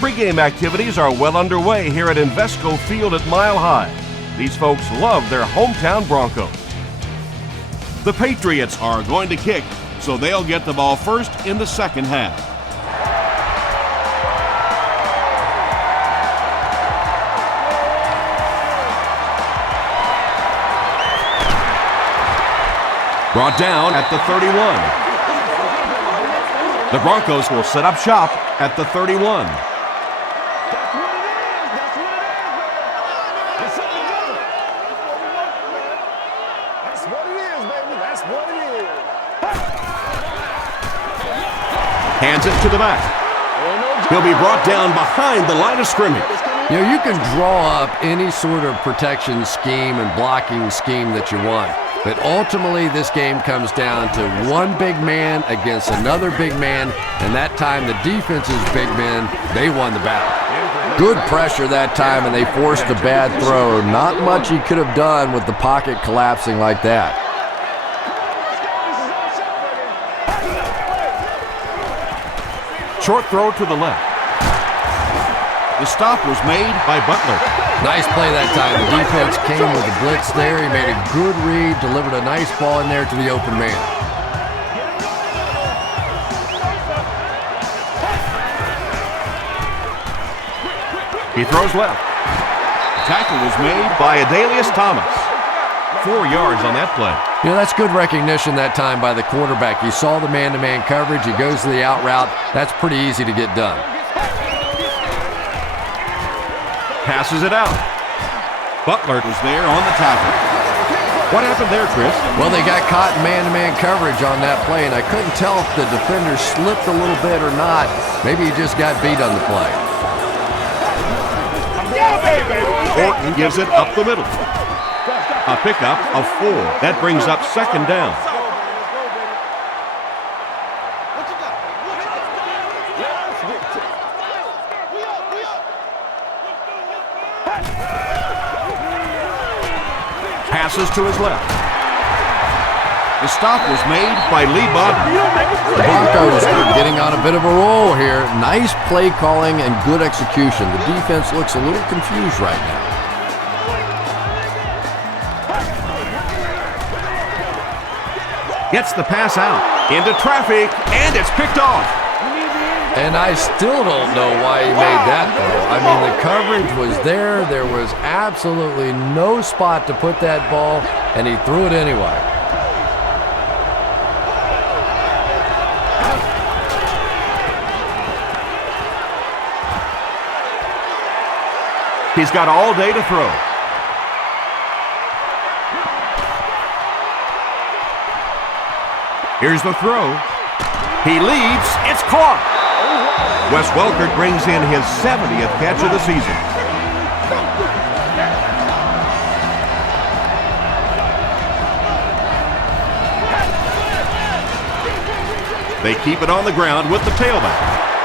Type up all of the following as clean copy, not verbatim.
Pre-game activities are well underway here at Invesco Field at Mile High. These folks love their hometown Broncos. The Patriots are going to kick, so they'll get the ball first in the second half. Brought down at the 31. The Broncos will set up shop at the 31. Hands it to the back. He'll be brought down behind the line of scrimmage. You know, you can draw up any sort of protection scheme and blocking scheme that you want, but ultimately this game comes down to one big man against another big man, and that time the defense's big men, they won the battle. Good pressure that time, and they forced a bad throw. Not much he could have done with the pocket collapsing like that. Short throw to the left. The stop was made by Butler. Nice play that time. The defense came with a blitz there. He made a good read, delivered a nice ball in there to the open man. He throws left. Tackle was made by Adalius Thomas. 4 yards on that play. You know, that's good recognition that time by the quarterback. He saw the man-to-man coverage. He goes to the out route. That's pretty easy to get done. Passes it out. Butler was there on the tackle. What happened there, Chris? Well, they got caught in man-to-man coverage on that play, and I couldn't tell if the defender slipped a little bit or not. Maybe he just got beat on the play. Orton gives it up the middle. A pickup of 4. That brings up second down. Passes to his left. The stop was made by Lee Bodden. The Broncos are getting on a bit of a roll here. Nice play calling and good execution. The defense looks a little confused right now. Gets the pass out into traffic, and it's picked off. And I still don't know why he made that throw. I mean, the coverage was there. There was absolutely no spot to put that ball, and he threw it anyway. He's got all day to throw. Here's the throw. He leaps. It's caught. Wes Welker brings in his 70th catch of the season. They keep it on the ground with the tailback.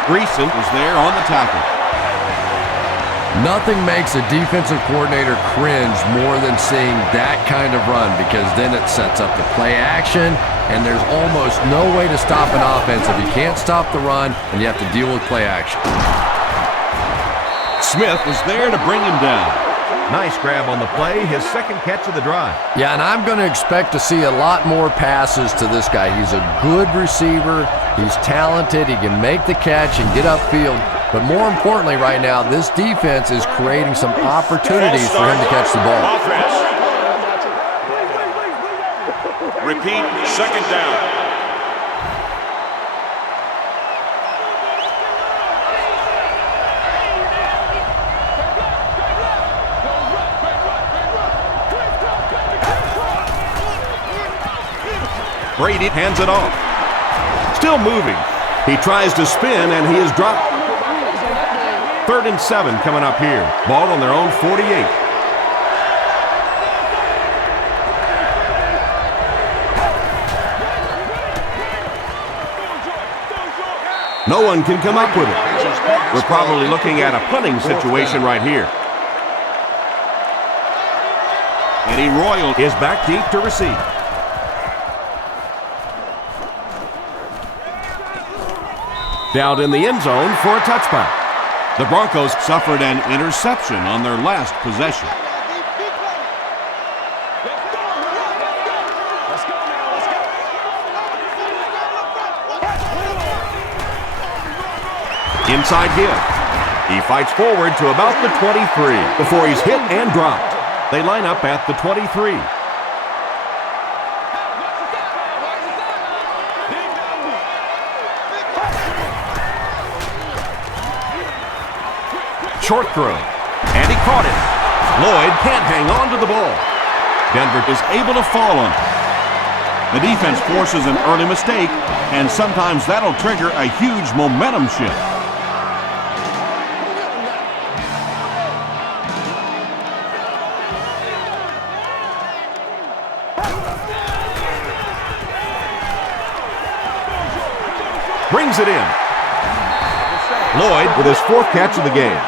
Greason was there on the tackle. Nothing makes a defensive coordinator cringe more than seeing that kind of run, because then it sets up the play action, and there's almost no way to stop an offense if you can't stop the run and you have to deal with play action. Smith was there to bring him down. Nice grab on the play, his second catch of the drive. Yeah, and I'm going to expect to see a lot more passes to this guy. He's a good receiver. He's talented. He can make the catch and get upfield. But more importantly right now, this defense is creating some opportunities for him to catch the ball. Repeat, second down. Brady hands it off. Still moving. He tries to spin, and he is dropped. 3rd and 7 coming up here. Ball on their own 48. No one can come up with it. We're probably looking at a punting situation right here. Eddie Royal is back deep to receive. Down in the end zone for a touchback. The Broncos suffered an interception on their last possession. Inside give. He fights forward to about the 23 before he's hit and dropped. They line up at the 23. Short throw, and he caught it. Lloyd can't hang on to the ball. Denver is able to fall on it. The defense forces an early mistake, and sometimes that'll trigger a huge momentum shift. Brings it in. Lloyd with his 4th catch of the game.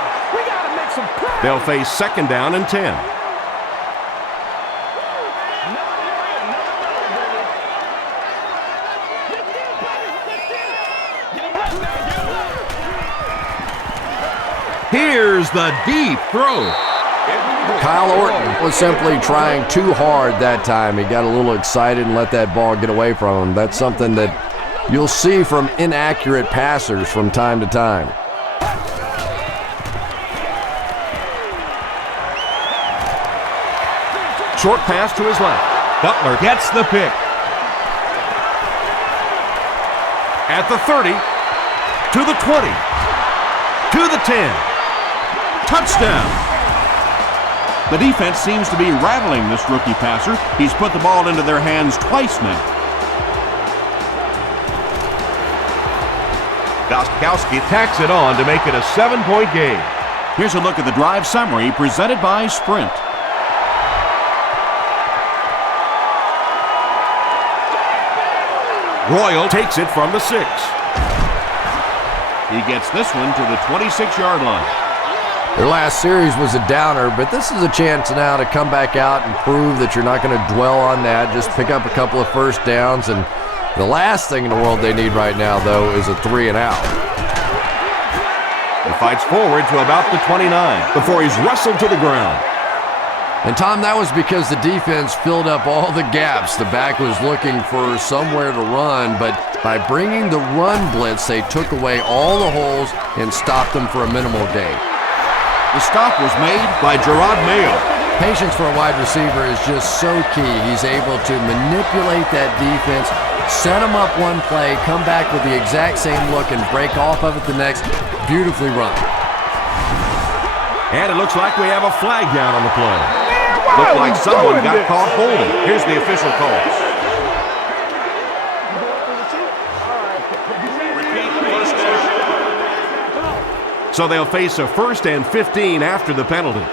They'll face 2nd down and 10. Here's the deep throw. Kyle Orton was simply trying too hard that time. He got a little excited and let that ball get away from him. That's something that you'll see from inaccurate passers from time to time. Short pass to his left. Butler gets the pick. At the 30, to the 20, to the 10. Touchdown. The defense seems to be rattling this rookie passer. He's put the ball into their hands twice now. Gostkowski tacks it on to make it a 7-point game. Here's a look at the drive summary presented by Sprint. Royal takes it from the 6. He gets this one to the 26-yard line. Their last series was a downer, but this is a chance now to come back out and prove that you're not going to dwell on that. Just pick up a couple of first downs, and the last thing in the world they need right now, though, is a 3 and out. He fights forward to about the 29 before he's wrestled to the ground. And, Tom, that was because the defense filled up all the gaps. The back was looking for somewhere to run, but by bringing the run blitz, they took away all the holes and stopped them for a minimal gain. The stop was made by Gerard Mayo. Patience for a wide receiver is just so key. He's able to manipulate that defense, set them up one play, come back with the exact same look, and break off of it the next. Beautifully run. And it looks like we have a flag down on the play. Looked like someone got caught holding. Here's the official call. So they'll face a 1st and 15 after the penalty.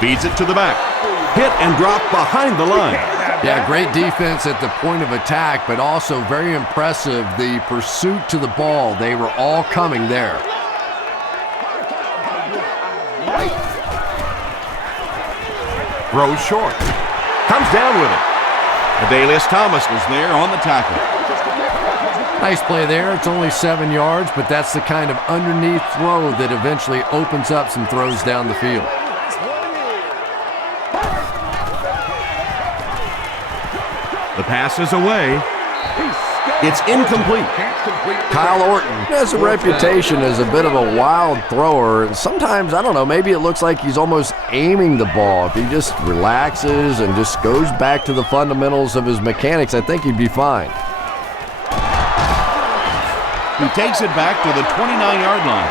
Feeds it to the back. Hit and drop behind the line. Yeah, great defense at the point of attack, but also very impressive the pursuit to the ball. They were all coming there. Throws short. Comes down with it. Adalius Thomas was there on the tackle. Nice play there. It's only 7 yards, but that's the kind of underneath throw that eventually opens up some throws down the field. The pass is away. It's incomplete. Kyle Orton has a reputation as a bit of a wild thrower. Sometimes, I don't know, maybe it looks like he's almost aiming the ball. If he just relaxes and just goes back to the fundamentals of his mechanics, I think he'd be fine. He takes it back to the 29-yard line.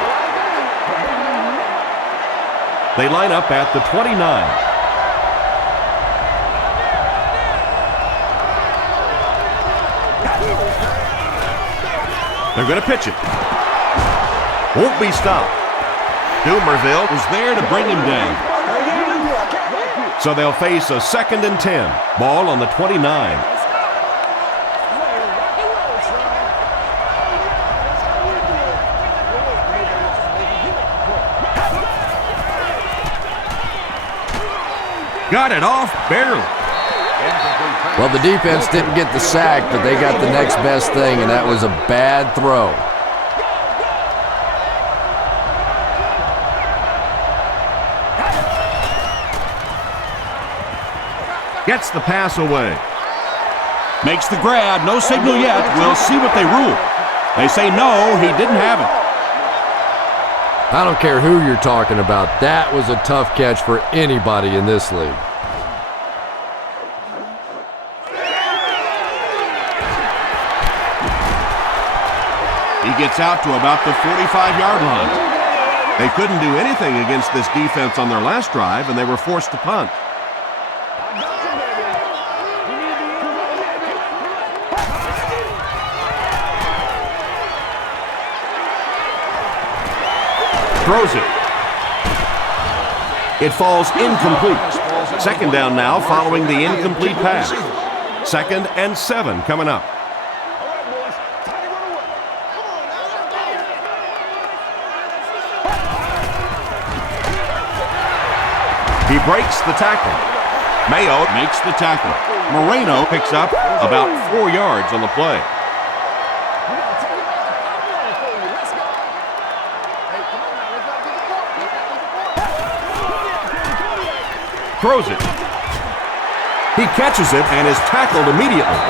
They line up at the 29. They're going to pitch it. Won't be stopped. Dumerville was there to bring him down. So they'll face a 2nd and 10. Ball on the 29. Got it off barely. Well, the defense didn't get the sack, but they got the next best thing, and that was a bad throw. Gets the pass away. Makes the grab. No signal yet. We'll see what they rule. They say no, he didn't have it. I don't care who you're talking about. That was a tough catch for anybody in this league. He gets out to about the 45-yard line. They couldn't do anything against this defense on their last drive, and they were forced to punt. Throws it. It falls incomplete. Second down now following the incomplete pass. 2nd and 7 coming up. He breaks the tackle. Mayo makes the tackle. Moreno picks up about 4 yards on the play. Throws it. He catches it and is tackled immediately.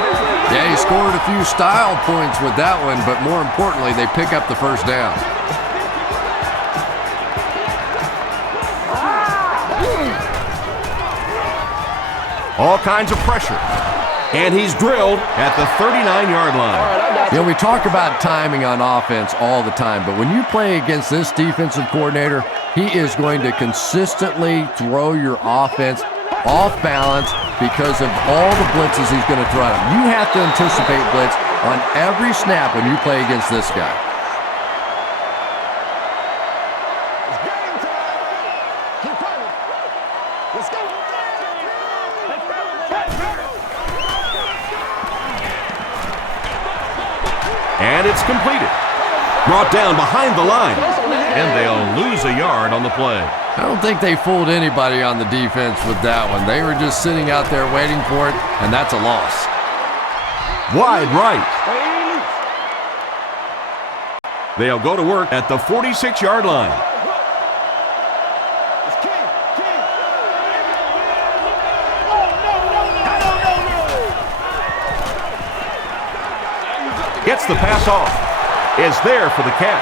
Yeah, he scored a few style points with that one, but more importantly, they pick up the first down. All kinds of pressure. And he's drilled at the 39-yard line. You know, we talk about timing on offense all the time, but when you play against this defensive coordinator, he is going to consistently throw your offense off balance because of all the blitzes he's going to throw at him. You have to anticipate blitz on every snap when you play against this guy. And it's completed. Brought down behind the line. And they'll lose a yard on the play. I don't think they fooled anybody on the defense with that one. They were just sitting out there waiting for it, and that's a loss. Wide right. They'll go to work at the 46-yard line. Gets the pass off. Is there for the catch.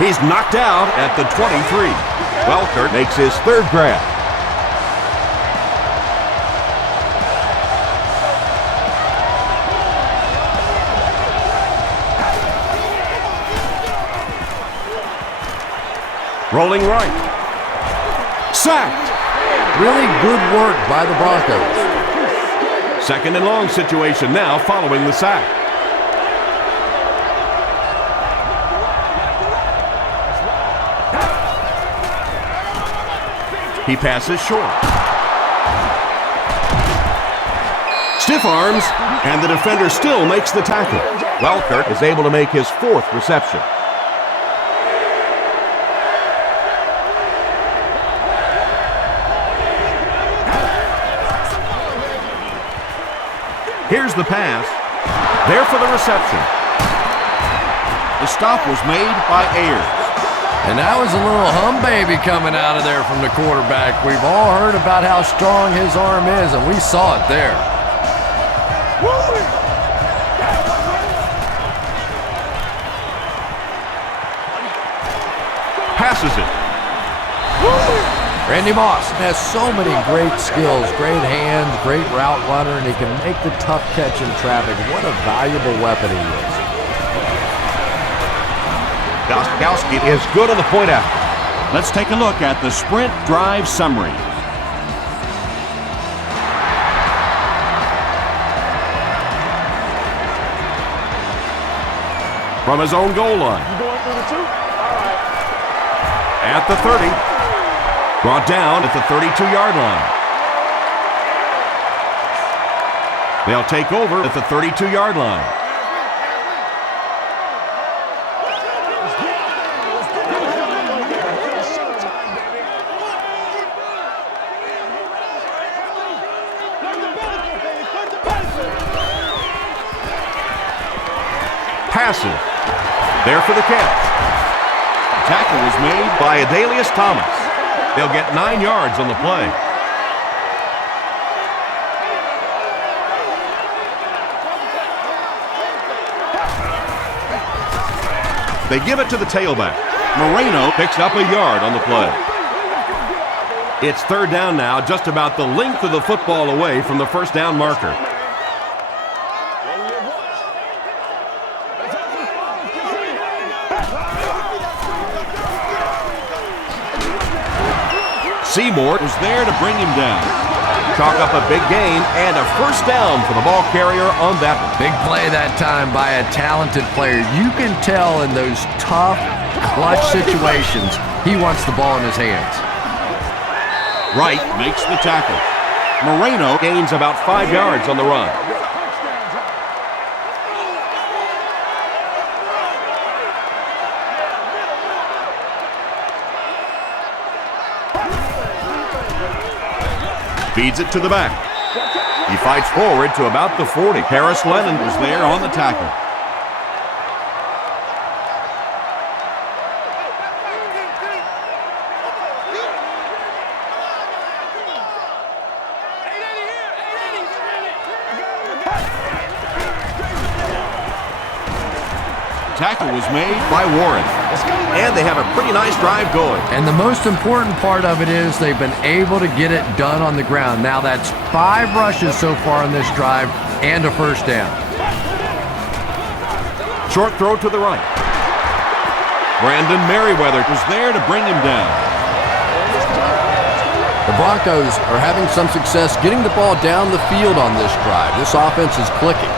He's knocked out at the 23. Welker makes his 3rd grab. Rolling right. Sacked. Really good work by the Broncos. 2nd and long situation now following the sack. He passes short. Stiff arms, and the defender still makes the tackle. Welker is able to make his 4th reception. Here's the pass. There for the reception. The stop was made by Ayers. And that was a little hum baby coming out of there from the quarterback. We've all heard about how strong his arm is, and we saw it there. Passes it. Randy Moss has so many great skills, great hands, great route runner, and he can make the tough catch in traffic. What a valuable weapon he is. Gostkowski is good on the point after. Let's take a look at the sprint drive summary. From his own goal line. At the 30. Brought down at the 32-yard line. They'll take over at the 32-yard line. passes. There for the catch. The tackle was made By Adalius Thomas. They'll get 9 yards on the play. They give it to the tailback. Moreno. Picks up a yard on the play. It's third down now, just about the length of the football away from the first down marker. Seymour Was there to bring him down. chalk up a big gain and a first down for the ball carrier on that one. Big play that time by a talented player. You can tell in those tough, clutch situations, he wants the ball in his hands. Wright makes the tackle. Moreno gains about 5 yards on the run. Feeds it to the back. He fights forward to about the 40. Harris Lennon was there on the tackle. Tackle was made By Warren. And they have a pretty nice drive going. And the most important part of it is they've been able to get it done on the ground. Now that's 5 rushes so far on this drive and a first down. Short throw to the right. Brandon Merriweather was there to bring him down. The Broncos are having some success getting the ball down the field on this drive. This offense is clicking.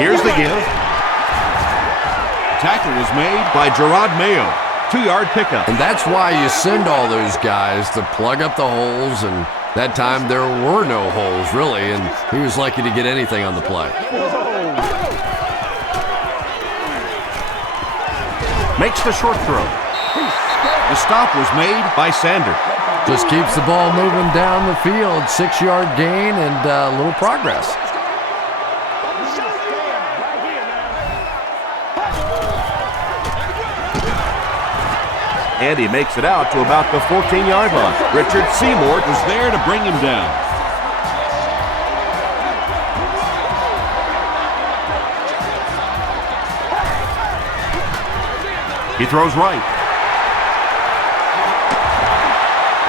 Here's the give. Tackle was made By Gerard Mayo. 2-yard pickup. And that's why you send all those guys to plug up the holes, and that time there were no holes, really, and he was lucky to get anything on the play. Makes the short throw. The stop was made By Sanders. Just keeps the ball moving down the field, 6-yard gain and a little progress. And he makes it out to about the 14-yard line. Richard Seymour was there to bring him down. He throws right.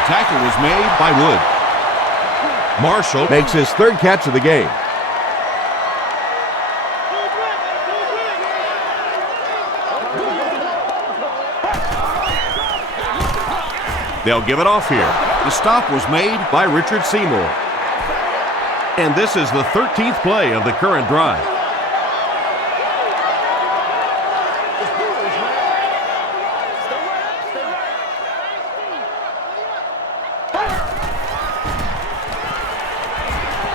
Tackle was made By Wood. Marshall makes his 3rd catch of the game. They'll give it off here. The stop was made By Richard Seymour. And this is the 13th play of the current drive.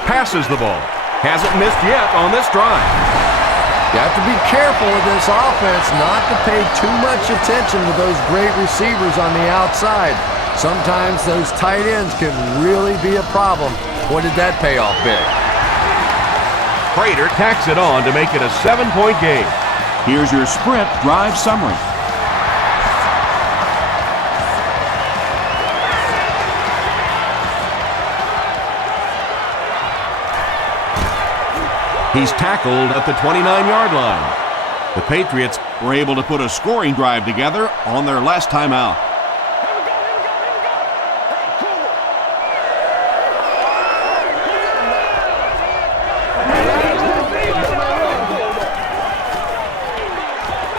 Passes the ball. Hasn't missed yet on this drive. You have to be careful with this offense not to pay too much attention to those great receivers on the outside. Sometimes those tight ends can really be a problem. What did that pay off big? Prater tacks it on to make it a 7-point game. Here's your sprint drive summary. He's tackled at the 29-yard line. The Patriots Were able to put a scoring drive together on their last time out.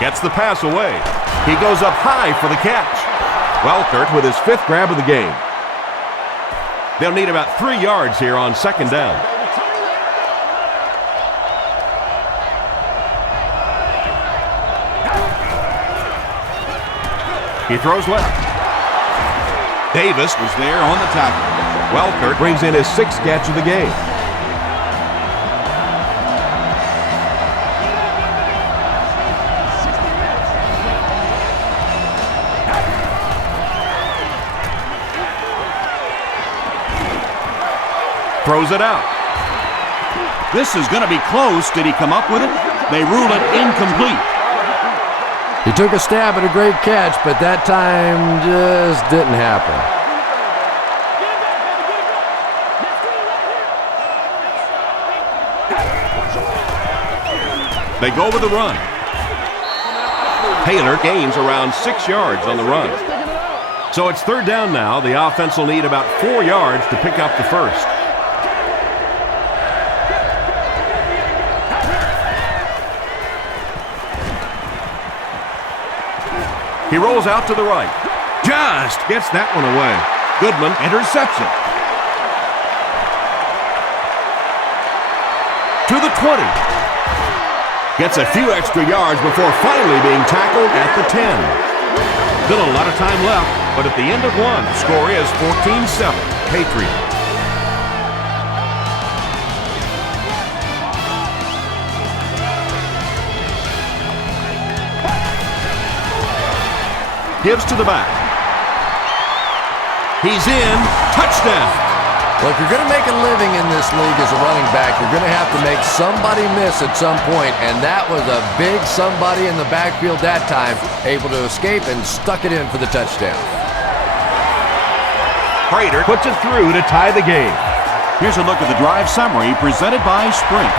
gets the pass away. He goes up high for the catch. Welkert with his 5th grab of the game. They'll need about 3 yards here on 2nd down. He throws left. Davis Was there on the tackle. Welkert brings in his 6th catch of the game. Throws it out. This is going to be close. Did he come up with it? They rule it incomplete. He took a stab at a great catch, but that time just didn't happen. They go with the run. Taylor gains around 6 yards on the run. So it's third down now. The offense will need about 4 yards to pick up the first. He rolls out to the right. Just gets that one away. Goodman intercepts it. To the 20. Gets a few extra yards before finally being tackled at the 10. Still a lot of time left, but at the end of one, the score is 14-7, Patriots. Gives to the back. He's in. Touchdown. Well, if you're going to make a living in this league as a running back, you're going to have to make somebody miss at some point, and that was a big somebody in the backfield that time, able to escape and stuck it in for the touchdown. Prater puts it through to tie the game. Here's a look at the drive summary presented by Sprint.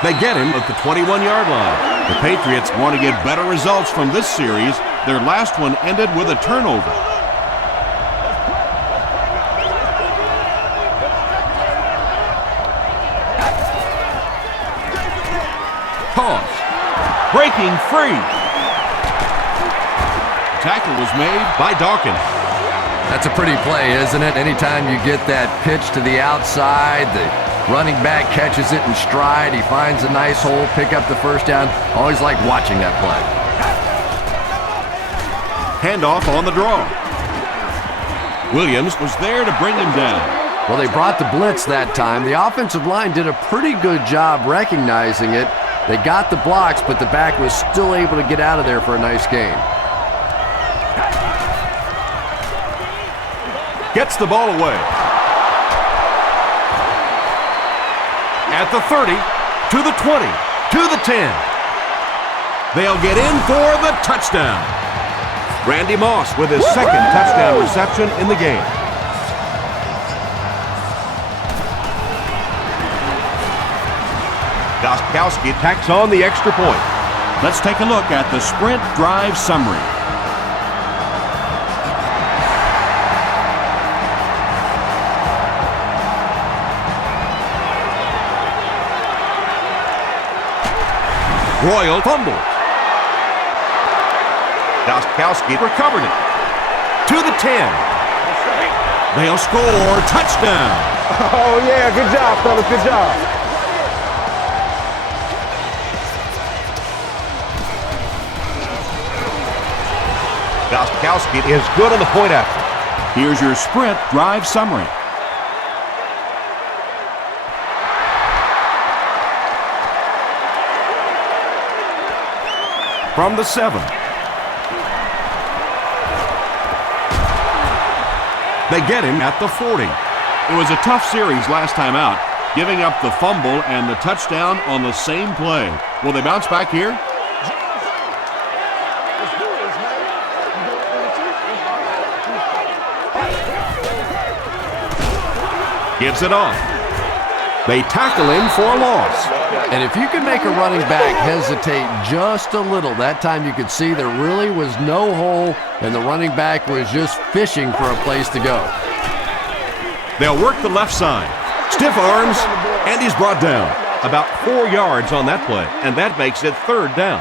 They get him at the 21-yard line. The Patriots want to get better results from this series. Their last one ended with a turnover. Toss. Breaking free. Tackle was made by Dawkins. That's a pretty play, isn't it? Anytime you get that pitch to the outside, the running back catches it in stride. He finds a nice hole, pick up the first down. Always like watching that play. Handoff on the draw. Williams was there to bring him down. Well, they brought the blitz that time. The offensive line did a pretty good job recognizing it. They got the blocks, but the back was still able to get out of there for a nice gain. Gets the ball away. At the 30, to the 20, to the 10. They'll get in for the touchdown. Randy Moss with his second touchdown reception in the game. Gostkowski tacks on the extra point. Let's take a look at the Sprint drive summary. Royal fumble. Gostkowski recovered it. To the 10. They'll score. Touchdown. Oh, yeah. Good job, fellas. Good job. Gostkowski is good on the point after. Here's your Sprint drive summary. From the 7. They get him at the 40. It was a tough series last time out, giving up the fumble and the touchdown on the same play. Will they bounce back here? Gives it off. They tackle him for a loss. And if you can make a running back hesitate just a little, that time you could see there really was no hole and the running back was just fishing for a place to go. They'll work the left side. Stiff arms, and he's brought down. About 4 yards on that play, and that makes it third down.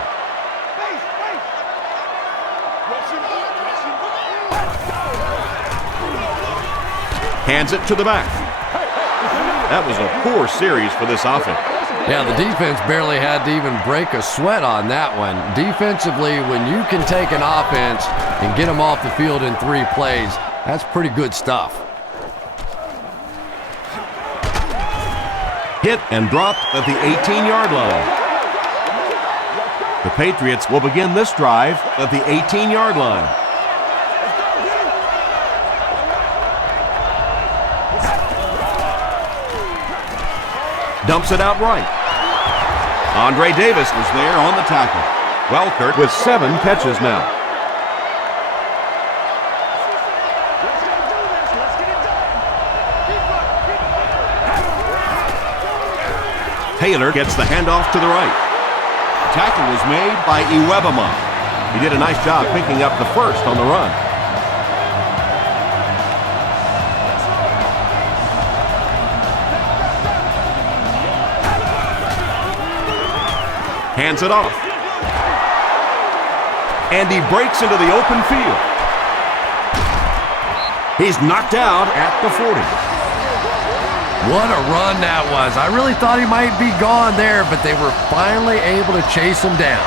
Hands it to the back. That was a poor series for this offense. Yeah, the defense barely had to even break a sweat on that one. Defensively, when you can take an offense and get them off the field in 3 plays, that's pretty good stuff. Hit and dropped at the 18-yard line. The Patriots will begin this drive at the 18-yard line. Dumps it out right. Andre Davis was there on the tackle. Welkert with 7 catches now. Taylor gets the handoff to the right. Tackle was made by Iwebama. He did a nice job picking up the first on the run. Hands it off. And he breaks into the open field. He's knocked out at the 40. What a run that was. I really thought he might be gone there, but they were finally able to chase him down.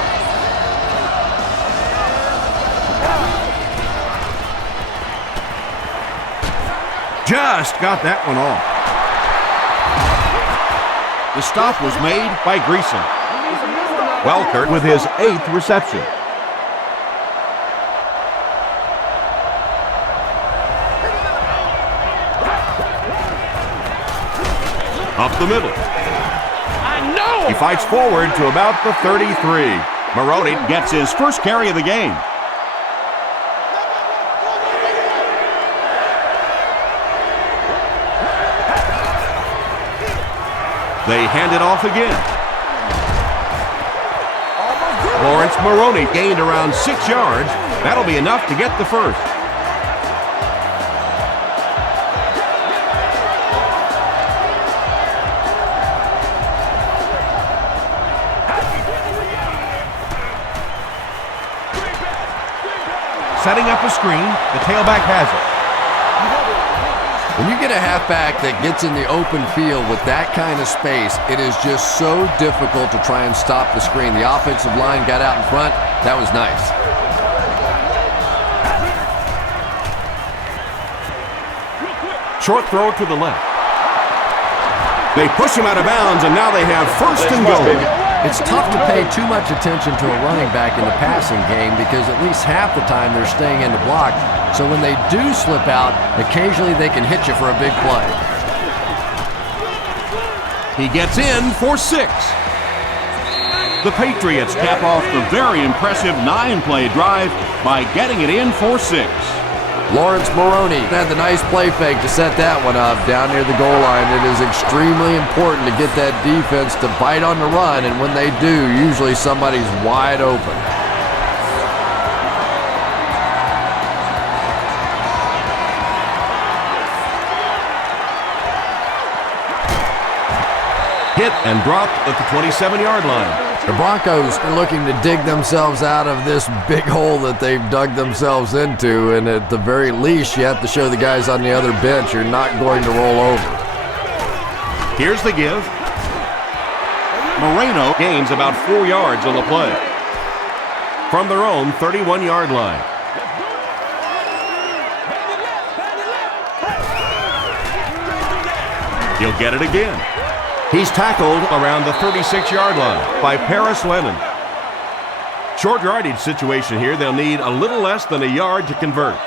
Just got that one off. The stop was made by Greason. Welkert with his 8th reception. Up the middle. I know! He fights forward to about the 33. Maroney gets his first carry of the game. They hand it off again. Lawrence Maroney gained around 6 yards. That'll be enough to get the first. Setting up a screen, the tailback has it. When you get a halfback that gets in the open field with that kind of space, it is just so difficult to try and stop the screen. The offensive line got out in front. That was nice. Short throw to the left. They push him out of bounds, and now they have first and goal. It's tough to pay too much attention to a running back in the passing game because at least half the time they're staying in the block. So when they do slip out, occasionally they can hit you for a big play. He gets in for 6. The Patriots cap off the very impressive 9-play drive by getting it in for 6. Lawrence Maroney had the nice play fake to set that one up down near the goal line. It is extremely important to get that defense to bite on the run, and when they do, usually somebody's wide open. Hit and dropped at the 27-yard line. The Broncos are looking to dig themselves out of this big hole that they've dug themselves into, and at the very least, you have to show the guys on the other bench you're not going to roll over. Here's the give. Moreno gains about 4 yards on the play. From their own 31-yard line. He'll get it again. He's tackled around the 36-yard line by Paris Lennon. Short yardage situation here. They'll need a little less than a yard to convert.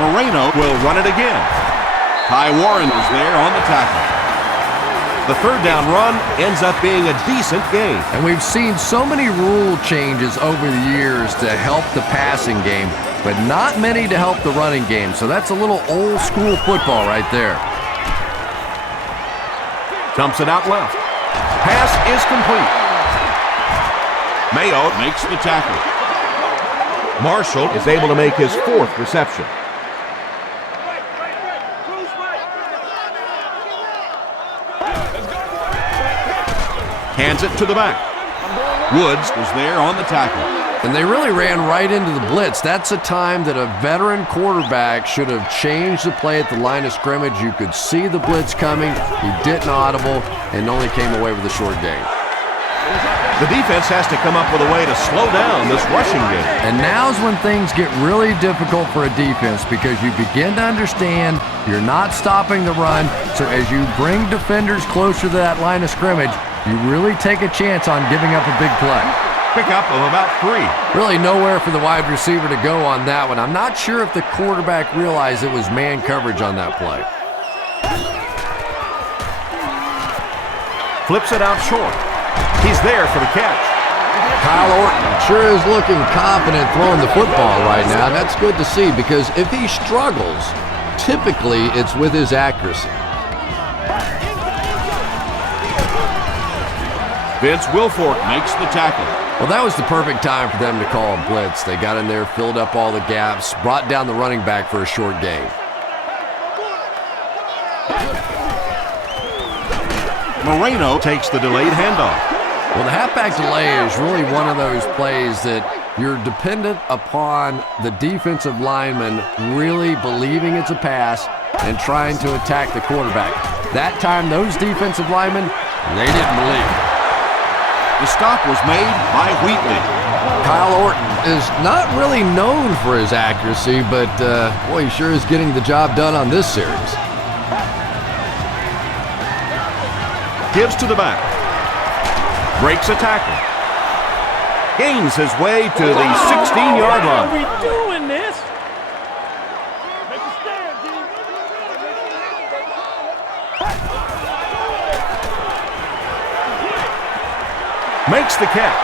Moreno will run it again. Ty Warren is there on the tackle. The third down run ends up being a decent gain. And we've seen so many rule changes over the years to help the passing game, but not many to help the running game. So that's a little old school football right there. Dumps it out left. Pass is complete. Mayo makes the tackle. Marshall is able to make his 4th reception. Hands it to the back. Woods was there on the tackle. And they really ran right into the blitz. That's a time that a veteran quarterback should have changed the play at the line of scrimmage. You could see the blitz coming. He didn't audible and only came away with a short gain. The defense has to come up with a way to slow down this rushing game. And now's when things get really difficult for a defense because you begin to understand you're not stopping the run. So as you bring defenders closer to that line of scrimmage, you really take a chance on giving up a big play. Pickup of about 3. Really nowhere for the wide receiver to go on that one. I'm not sure if the quarterback realized it was man coverage on that play. Flips it out short. He's there for the catch. Kyle Orton sure is looking confident throwing the football right now, and that's good to see because if he struggles, typically it's with his accuracy. Vince Wilfork makes the tackle. Well, that was the perfect time for them to call a blitz. They got in there, filled up all the gaps, brought down the running back for a short gain. Moreno takes the delayed handoff. Well, the halfback delay is really one of those plays that you're dependent upon the defensive lineman really believing it's a pass and trying to attack the quarterback. That time, those defensive linemen, they didn't believe it. The stop was made by Wheatley. Kyle Orton is not really known for his accuracy, but boy, he sure is getting the job done on this series. Gives to the back. Breaks a tackle. Gains his way to the 16-yard line. Are we doing this? Makes the catch.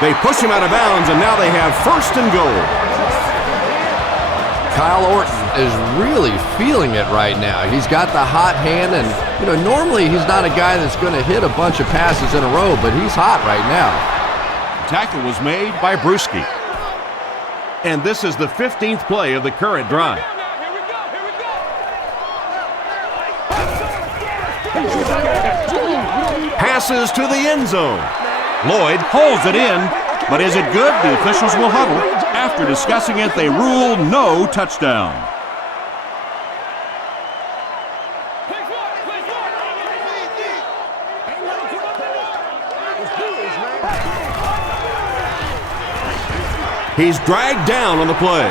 They push him out of bounds, and now they have 1st and goal. Kyle Orton is really feeling it right now. He's got the hot hand, and normally he's not a guy that's going to hit a bunch of passes in a row, but he's hot right now. The tackle was made by Brewski. And this is the 15th play of the current drive. Passes to the end zone. Lloyd holds it in, but is it good? The officials will huddle. After discussing it, they rule no touchdown. He's dragged down on the play.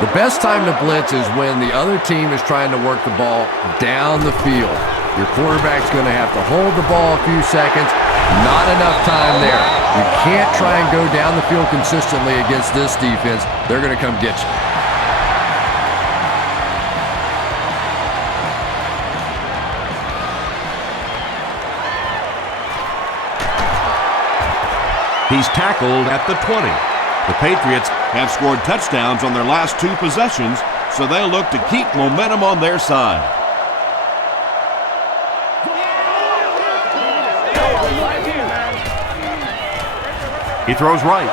The best time to blitz is when the other team is trying to work the ball down the field. Your quarterback's going to have to hold the ball a few seconds. Not enough time there. You can't try and go down the field consistently against this defense. They're going to come get you. He's tackled at the 20. The Patriots have scored touchdowns on their last 2 possessions, so they'll look to keep momentum on their side. He throws right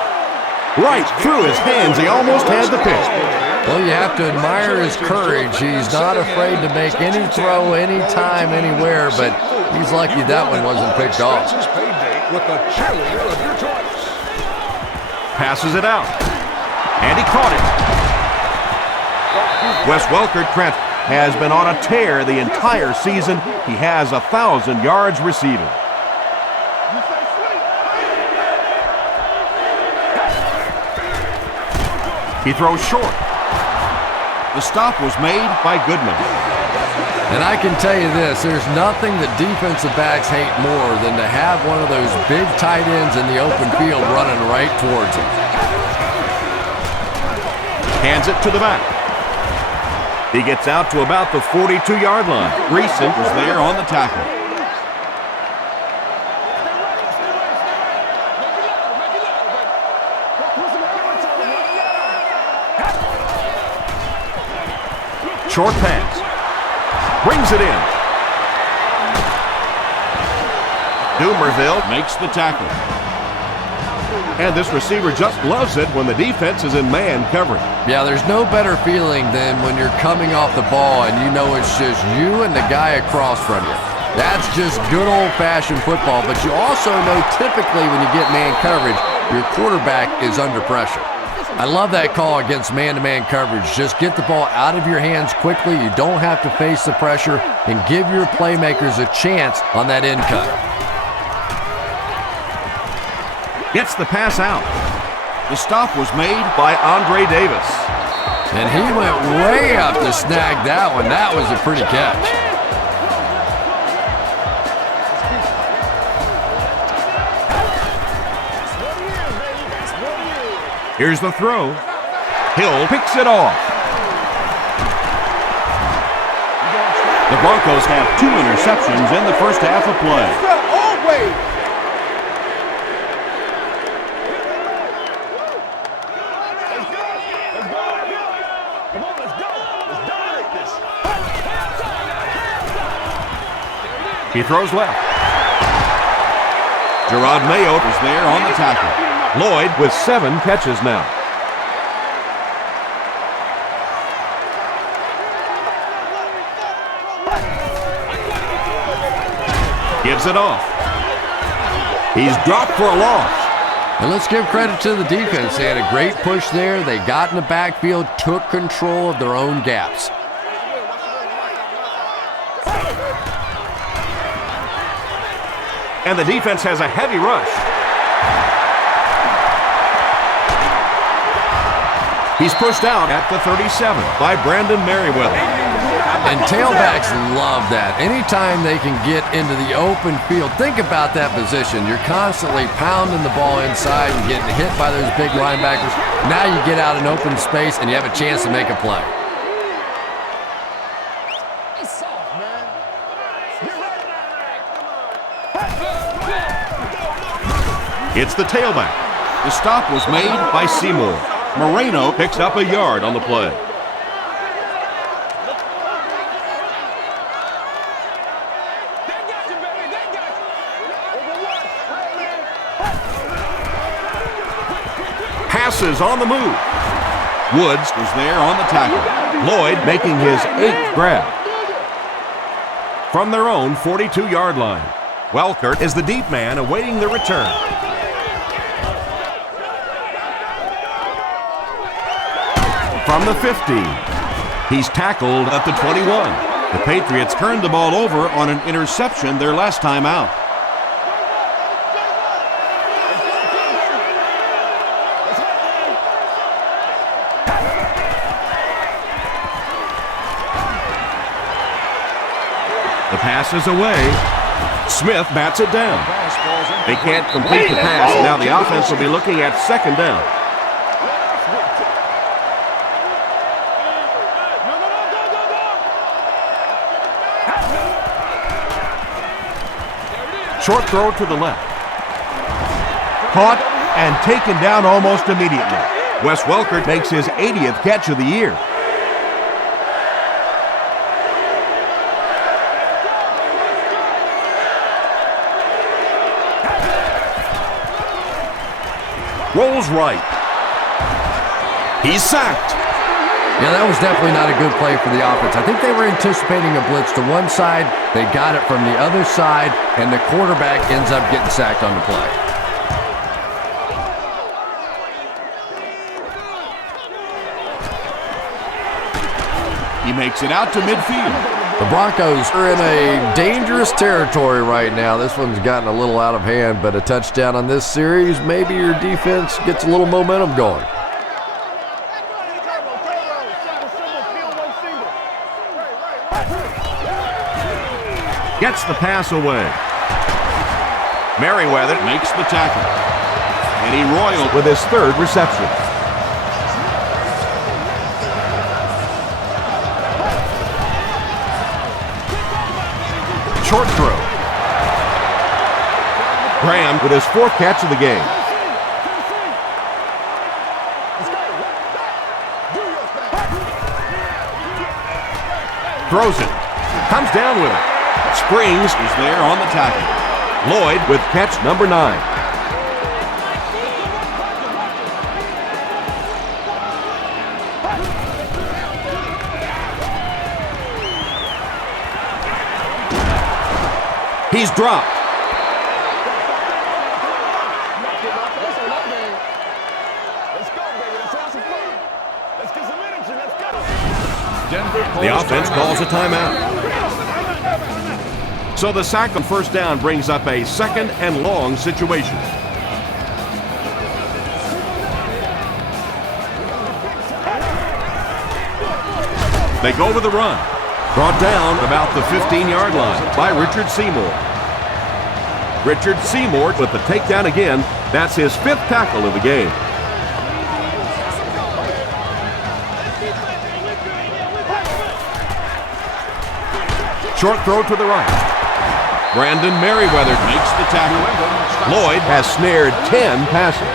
through his hands. He almost had the pick. Well, you have to admire his courage. He's not afraid to make any throw, anytime, anywhere, but he's lucky that one wasn't picked off. Passes it out. And he caught it. Wes Welker Trent has been on a tear the entire season. He has 1,000 yards receiving. He throws short. The stop was made by Goodman. And I can tell you this, there's nothing that defensive backs hate more than to have one of those big tight ends in the open field running right towards him. Hands it to the back. He gets out to about the 42-yard line. Greason was there on the tackle. Short pass. Brings it in. Dumerville Makes the tackle. And this receiver just loves it when the defense is in man covering. Yeah, there's no better feeling than when you're coming off the ball and you know it's just you and the guy across from you. That's just good old-fashioned football, but you also know typically when you get man coverage, your quarterback is under pressure. I love that call against man-to-man coverage. Just get the ball out of your hands quickly. You don't have to face the pressure and give your playmakers a chance on that end cut. Gets the pass out. The stop was made by Andre Davis. And he went way up to snag that one. That was a pretty catch. Here's the throw. Hill picks it off. The Broncos have 2 interceptions in the first half of play. He throws left. Gerard Mayo is there on the tackle. Lloyd with 7 catches now. Gives it off. He's dropped for a loss. And let's give credit to the defense. They had a great push there. They got in the backfield, took control of their own gaps. And the defense has a heavy rush. He's pushed out at the 37 by Brandon Merriweather. And tailbacks love that. Anytime they can get into the open field, think about that position. You're constantly pounding the ball inside and getting hit by those big linebackers. Now you get out in open space and you have a chance to make a play. It's the tailback. The stop was made by Seymour. Moreno picks up a yard on the play. Passes on the move. Woods was there on the tackle. Lloyd making his 8th grab. From their own 42-yard line. Welkert is the deep man awaiting the return. From the 50, he's tackled at the 21. The Patriots turned the ball over on an interception their last time out. The pass is away. Smith bats it down. They can't complete the pass, and now the offense will be looking at 2nd down. Short throw to the left. Caught and taken down almost immediately. Wes Welkert makes his 80th catch of the year. Rolls right. He's sacked. Yeah, that was definitely not a good play for the offense. I think they were anticipating a blitz to one side. They got it from the other side, and the quarterback ends up getting sacked on the play. He makes it out to midfield. The Broncos are in a dangerous territory right now. This one's gotten a little out of hand, but a touchdown on this series, maybe your defense gets a little momentum going. Gets the pass away. Merriweather Makes the tackle. And he roiled with his 3rd reception. Short throw. Graham with his 4th catch of the game. Throws it. Comes down with it. Springs is there on the tackle. Lloyd with catch number 9. He's dropped. The offense calls a timeout. So the sack on 1st down brings up a 2nd and long situation. They go with the run. Brought down about the 15-yard line by Richard Seymour. Richard Seymour with the takedown again. That's his 5th tackle of the game. Short throw to the right. Brandon Merriweather makes the tackle. Lloyd has snared 10 passes.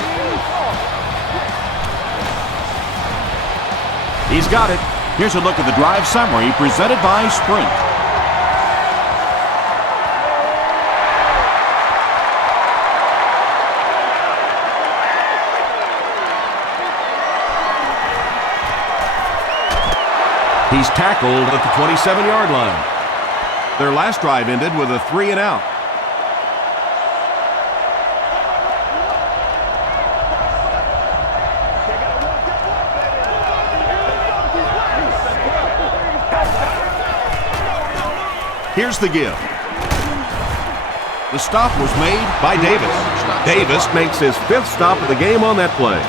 He's got it. Here's a look at the drive summary presented by Sprint. He's tackled at the 27-yard line. Their last drive ended with a 3-and-out. Here's the give. The stop was made by Davis. Davis makes his 5th stop of the game on that play.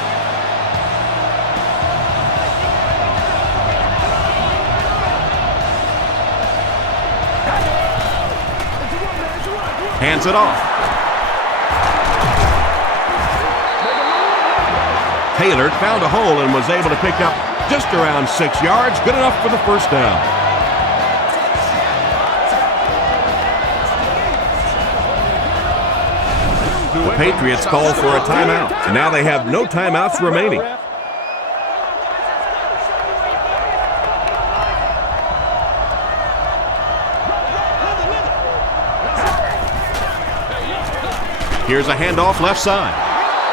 Hands it off. Taylor found a hole and was able to pick up just around 6 yards. Good enough for the first down. The Patriots call for a timeout, and now they have no timeouts remaining. Here's a handoff left side.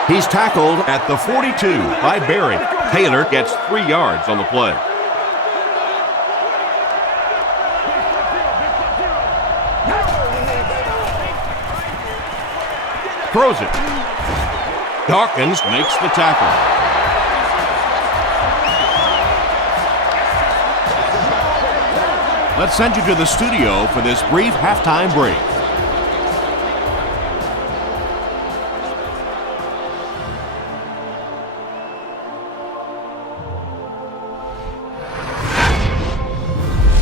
He's tackled at the 42 by Berry. Taylor gets 3 yards on the play. Throws it. Dawkins makes the tackle. Let's send you to the studio for this brief halftime break.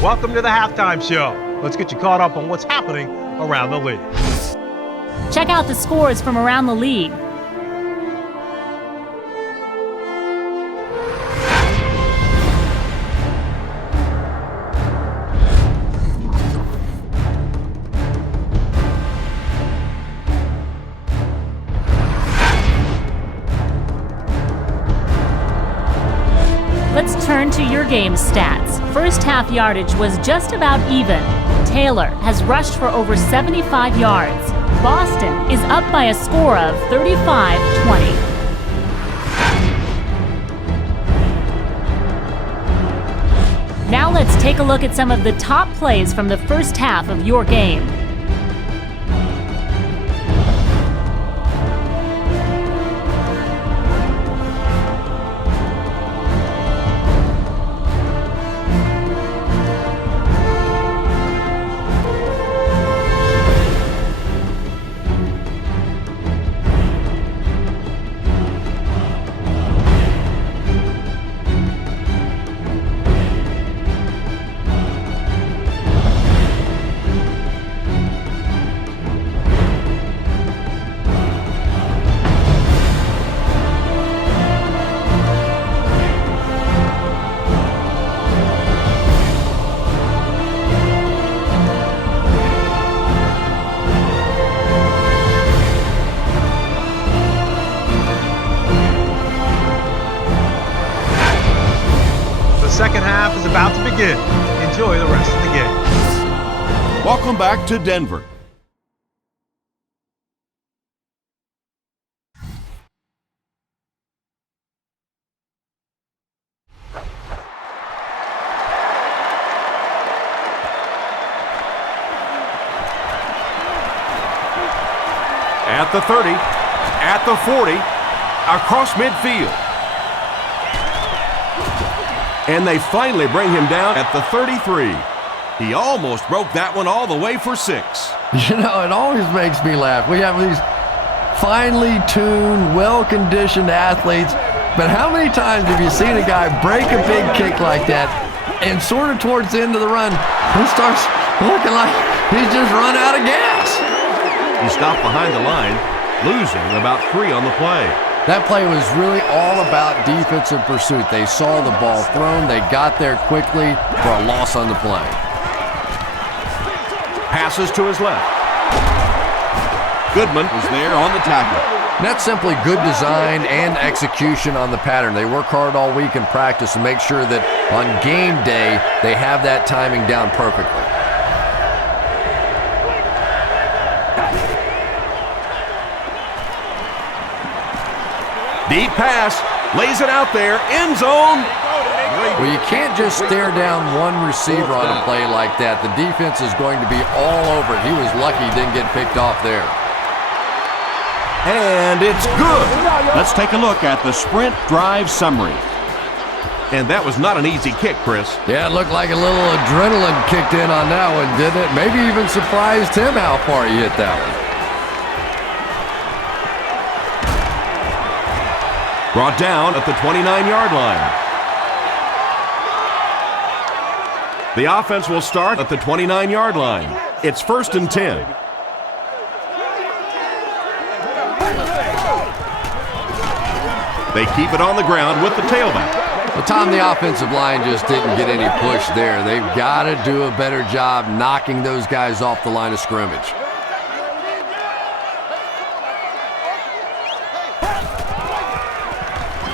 Welcome to the halftime show. Let's get you caught up on what's happening around the league. Check out the scores from around the league. Let's turn to your game stats. First half yardage was just about even. Taylor has rushed for over 75 yards. Boston is up by a score of 35-20. Now let's take a look at some of the top plays from the first half of your game. Second half is about to begin. Enjoy the rest of the game. Welcome back to Denver. At the 30, at the 40, across midfield. And they finally bring him down at the 33. He almost broke that one all the way for 6. You know, it always makes me laugh. We have these finely tuned, well-conditioned athletes, but how many times have you seen a guy break a big kick like that And sort of towards the end of the run, he starts looking like he's just run out of gas. He stopped behind the line, losing about 3 on the play. That play was really all about defensive pursuit. They saw the ball thrown. They got there quickly for a loss on the play. Passes to his left. Goodman was there on the tackle. And that's simply good design and execution on the pattern. They work hard all week in practice to make sure that on game day they have that timing down perfectly. Deep pass, lays it out there, end zone. Well, you can't just stare down one receiver on a play like that. The defense is going to be all over it. He was lucky he didn't get picked off there. And it's good. Let's take a look at the sprint drive summary. And that was not an easy kick, Chris. Yeah, it looked like a little adrenaline kicked in on that one, didn't it? Maybe even surprised him how far he hit that one. Brought down at the 29-yard line. The offense will start at the 29-yard line. It's 1st and 10. They keep it on the ground with the tailback. Well, Tom, the offensive line just didn't get any push there. They've got to do a better job knocking those guys off the line of scrimmage.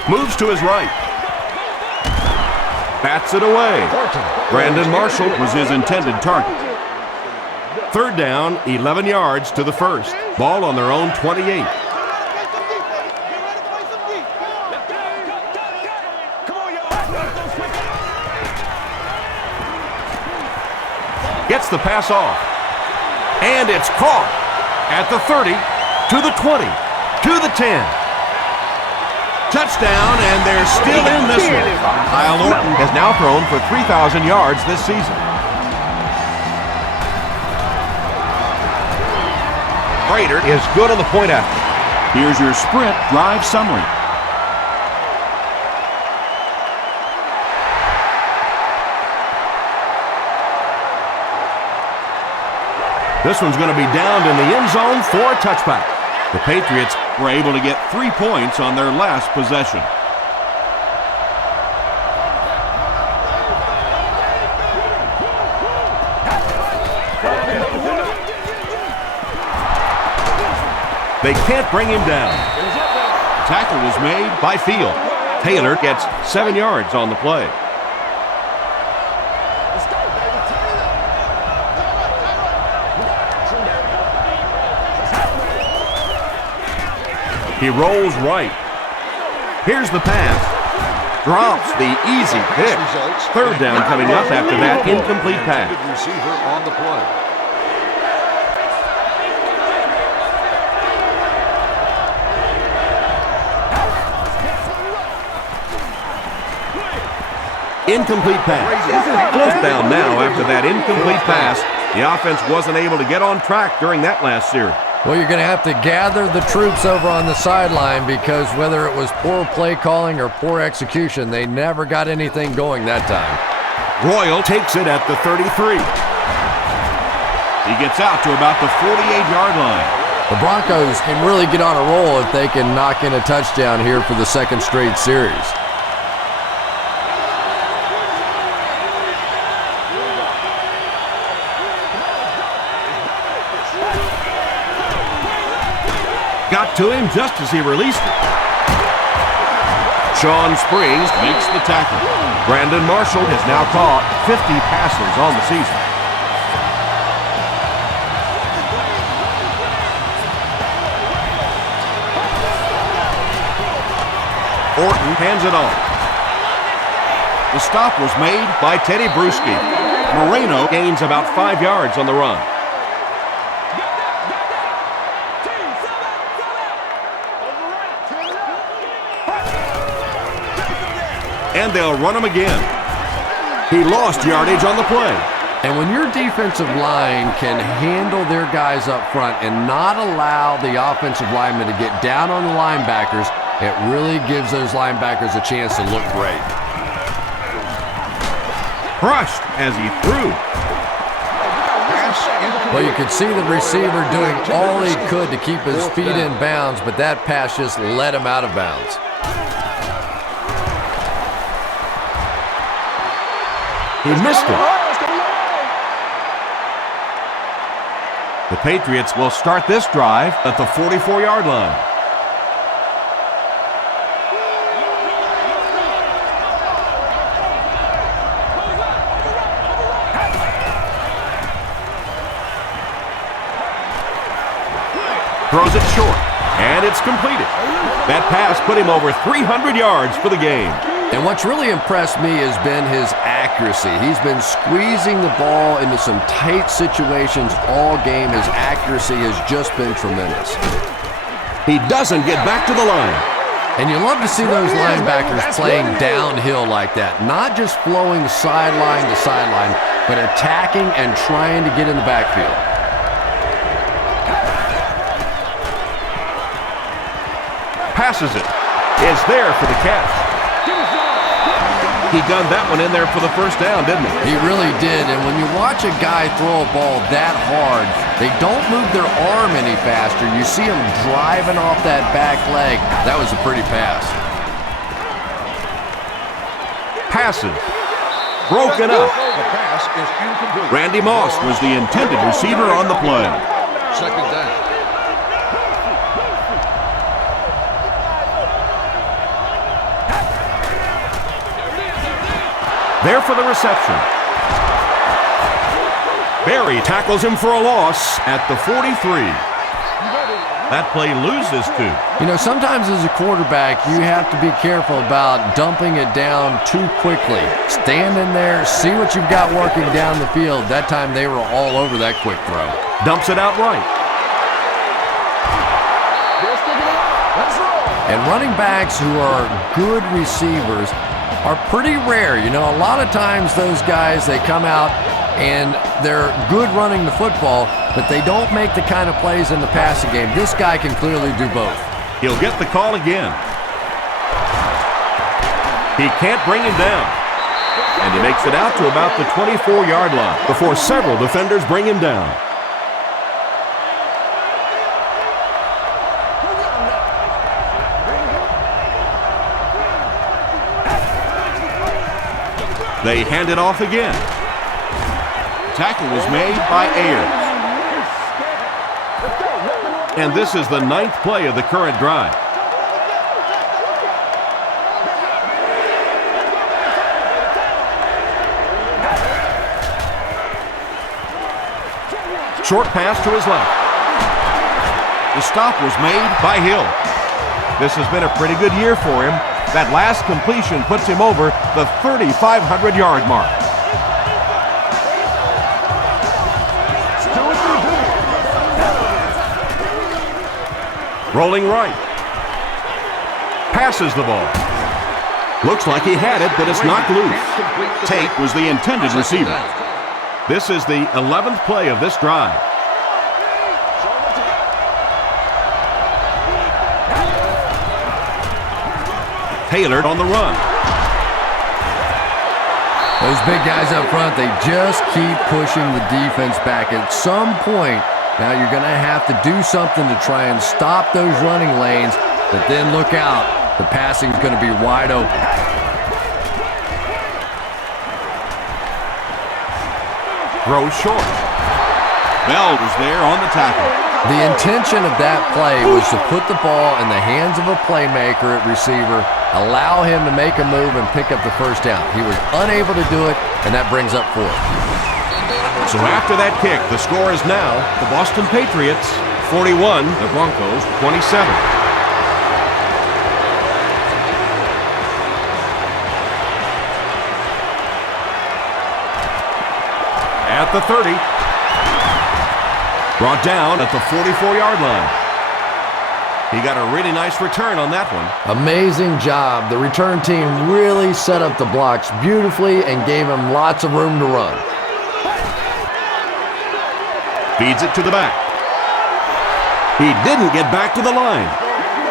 Moves to his right. Bats it away. Brandon Marshall was his intended target. 3rd down, 11 yards to the 1st. Ball on their own 28. Gets the pass off. And it's caught at the 30, to the 20, to the 10. Touchdown, and they're still in this one. Kyle Orton has now thrown for 3,000 yards this season. Prater is good on the point after. Here's your sprint drive summary. This one's going to be downed in the end zone for a touchback. The Patriots were able to get 3 points on their last possession. They can't bring him down. Tackle was made by Field. Taylor gets 7 yards on the play. He rolls right. Here's the pass. Drops the easy pick. 3rd down coming up after that incomplete pass. Receiver on the play. Incomplete pass. Close down now after that incomplete pass. The offense wasn't able to get on track during that last series. Well, you're going to have to gather the troops over on the sideline because whether it was poor play calling or poor execution, they never got anything going that time. Royal takes it at the 33. He gets out to about the 48-yard line. The Broncos can really get on a roll if they can knock in a touchdown here for the 2nd straight series. Got to him just as he released it. Sean Springs makes the tackle. Brandon Marshall has now caught 50 passes on the season. Orton hands it off. The stop was made by Teddy Bruschi. Moreno gains about 5 yards on the run. And they'll run him again. He lost yardage on the play. And when your defensive line can handle their guys up front and not allow the offensive linemen to get down on the linebackers, it really gives those linebackers a chance to look great. crushed as he threw. Well, you could see the receiver doing all he could to keep his feet in bounds, but that pass just let him out of bounds. He missed it. The Patriots will start this drive at the 44-yard line. Throws it short, and it's completed. That pass put him over 300 yards for the game. And what's really impressed me has been his accuracy. He's been squeezing the ball into some tight situations all game. His accuracy has just been tremendous. He doesn't get back to the line. And you love to see those linebackers playing downhill like that. Not just flowing sideline to sideline, but attacking and trying to get in the backfield. Passes it. Is there for the catch. He gunned that one in there for the first down, didn't he? He really did. And when you watch a guy throw a ball that hard, they don't move their arm any faster. You see him driving off that back leg. That was a pretty pass. Passes. Broken up. Randy Moss was the intended receiver on the play. Second down. There for the reception. Barry tackles him for a loss at the 43. That play loses two. You know, sometimes as a quarterback, you have to be careful about dumping it down too quickly. Stand in there, see what you've got working down the field. That time they were all over that quick throw. Dumps it out right. And running backs who are good receivers are pretty rare. You know, a lot of times those guys, they come out and they're good running the football, but they don't make the kind of plays in the passing game. This guy can clearly do both. He'll get the call again. He can't bring him down. And he makes it out to about the 24-yard line before several defenders bring him down. They hand it off again. Tackle was made by Ayers. And this is the 9th play of the current drive. Short pass to his left. The stop was made by Hill. This has been a pretty good year for him. That last completion puts him over the 3,500-yard mark. Rolling right. Passes the ball. Looks like he had it, but it's knocked loose. Tate was the intended receiver. This is the 11th play of this drive. Taylor on the run. Those big guys up front, they just keep pushing the defense back. At some point, now you're going to have to do something to try and stop those running lanes, but then look out. The passing is going to be wide open. Throw short. Bell was there on the tackle. The intention of that play was to put the ball in the hands of a playmaker at receiver, allow him to make a move and pick up the first down. He was unable to do it, and that brings up 4. So after that kick, the score is now the Boston Patriots 41, the Broncos 27. At the 30. Brought down at the 44-yard line. He got a really nice return on that one. Amazing job. The return team really set up the blocks beautifully and gave him lots of room to run. Feeds it to the back. He didn't get back to the line.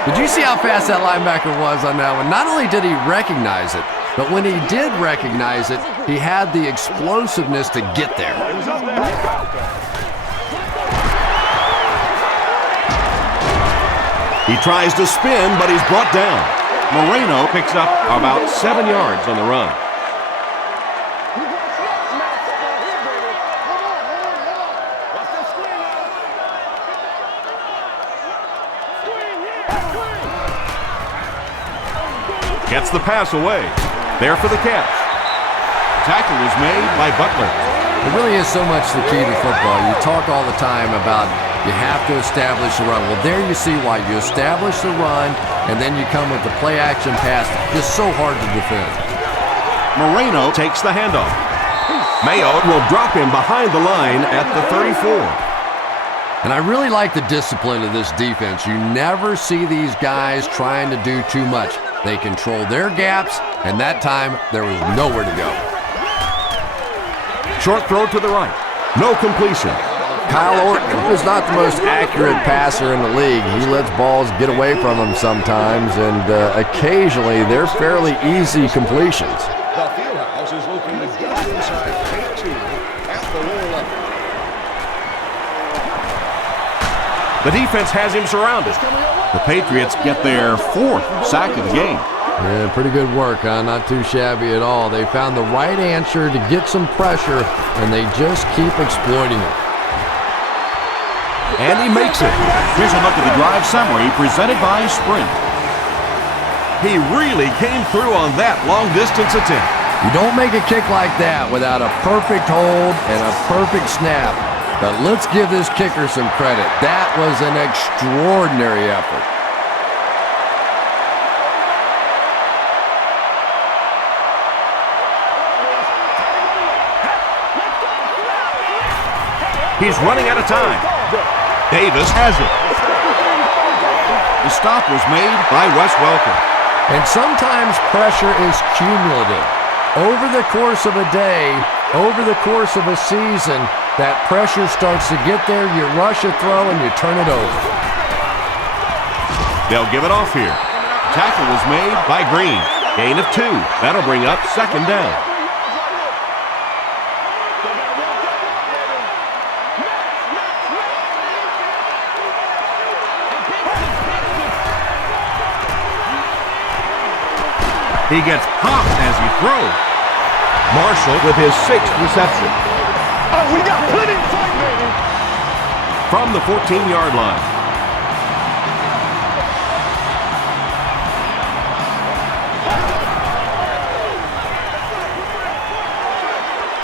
Did you see how fast that linebacker was on that one? Not only did he recognize it, But when he did recognize it, he had the explosiveness to get there. He tries to spin, but he's brought down. Moreno picks up about 7 yards on the run. Gets the pass away. There for the catch. Tackle is made by Butler. It really is so much the key to football. You talk all the time about you have to establish the run. Well, there you see why. You establish the run, and then you come with the play-action pass. Just so hard to defend. Moreno takes the handoff. Mayo will drop him behind the line at the 34. And I really like the discipline of this defense. You never see these guys trying to do too much. They control their gaps, and that time there was nowhere to go. Short throw to the right. No completion. Kyle Orton is not the most accurate passer in the league. He lets balls get away from him sometimes, and occasionally they're fairly easy completions. The fieldhouse is located just inside gate 2 at the lower level. The defense has him surrounded. The Patriots get their 4th sack of the game. Yeah, pretty good work, huh? Not too shabby at all. They found the right answer to get some pressure, and they just keep exploiting it. And he makes it. Here's a look at the drive summary presented by Sprint. He really came through on that long-distance attempt. You don't make a kick like that without a perfect hold and a perfect snap. But let's give this kicker some credit. That was an extraordinary effort. He's running out of time. Davis has it. The stop was made by Wes Welker. And sometimes pressure is cumulative. Over the course of a day, over the course of a season, that pressure starts to get there, you rush a throw, and you turn it over. They'll give it off here. Tackle was made by Green. Gain of 2. That'll bring up 2nd down. He gets popped as he throws. Marshall with his 6th reception. Oh, we got plenty of time, baby. From the 14-yard line.